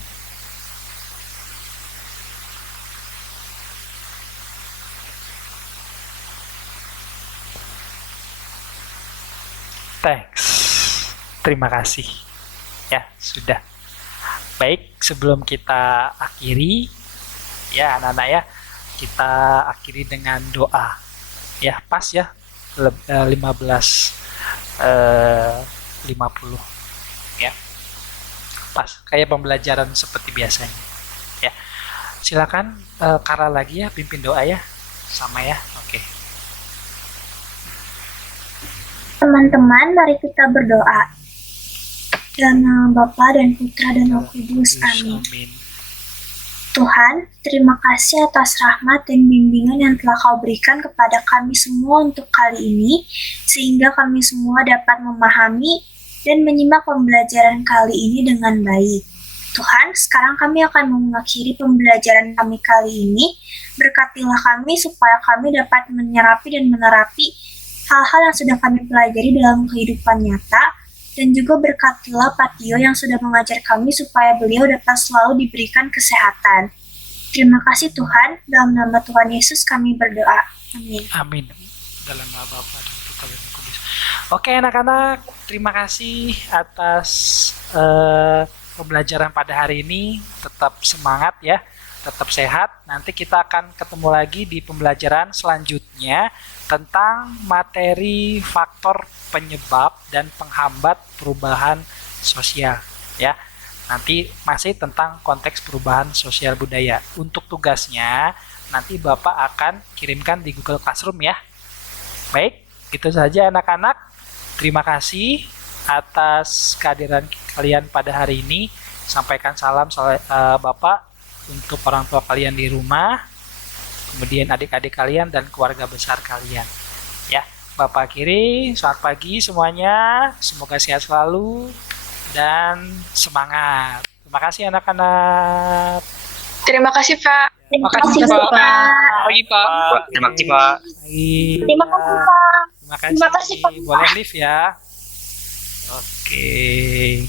Thanks. Terima kasih. Ya, sudah. Baik, sebelum kita akhiri, ya anak-anak ya, kita akhiri dengan doa. Ya, pas ya, 15:50. Ya, pas. Kayak pembelajaran seperti biasanya. Ya, silakan Kara lagi ya, pimpin doa ya, sama ya. Oke. Teman-teman, mari kita berdoa. Dalam nama Bapa dan Putra dan Roh Kudus. Amin. Tuhan, terima kasih atas rahmat dan bimbingan yang telah Kau berikan kepada kami semua untuk kali ini, sehingga kami semua dapat memahami dan menyimak pembelajaran kali ini dengan baik. Tuhan, sekarang kami akan mengakhiri pembelajaran kami kali ini. Berkatilah kami supaya kami dapat menyerapi dan menerapi hal-hal yang sudah kami pelajari dalam kehidupan nyata, dan juga berkatilah Pak Tio yang sudah mengajar kami supaya beliau dapat selalu diberikan kesehatan. Terima kasih Tuhan, dalam nama Tuhan Yesus kami berdoa. Amin. Amin. Dalam nama Bapa dan Putra dan Roh Kudus. Oke anak-anak, terima kasih atas pembelajaran pada hari ini. Tetap semangat ya, tetap sehat. Nanti kita akan ketemu lagi di pembelajaran selanjutnya tentang materi faktor penyebab dan penghambat perubahan sosial ya. Nanti masih tentang konteks perubahan sosial budaya. Untuk tugasnya nanti Bapak akan kirimkan di Google Classroom ya. Baik, itu saja anak-anak. Terima kasih atas kehadiran kalian pada hari ini. Sampaikan salam Bapak untuk orang tua kalian di rumah, kemudian adik-adik kalian dan keluarga besar kalian. Ya, Bapak akhiri, selamat pagi semuanya. Semoga sehat selalu dan semangat. Terima kasih anak-anak. Terima kasih, Pak. Terima kasih Pak. Pagi Pak. Terima kasih Pak. Terima kasih, Pak. Terima kasih. Pak. Boleh live ya. Oke.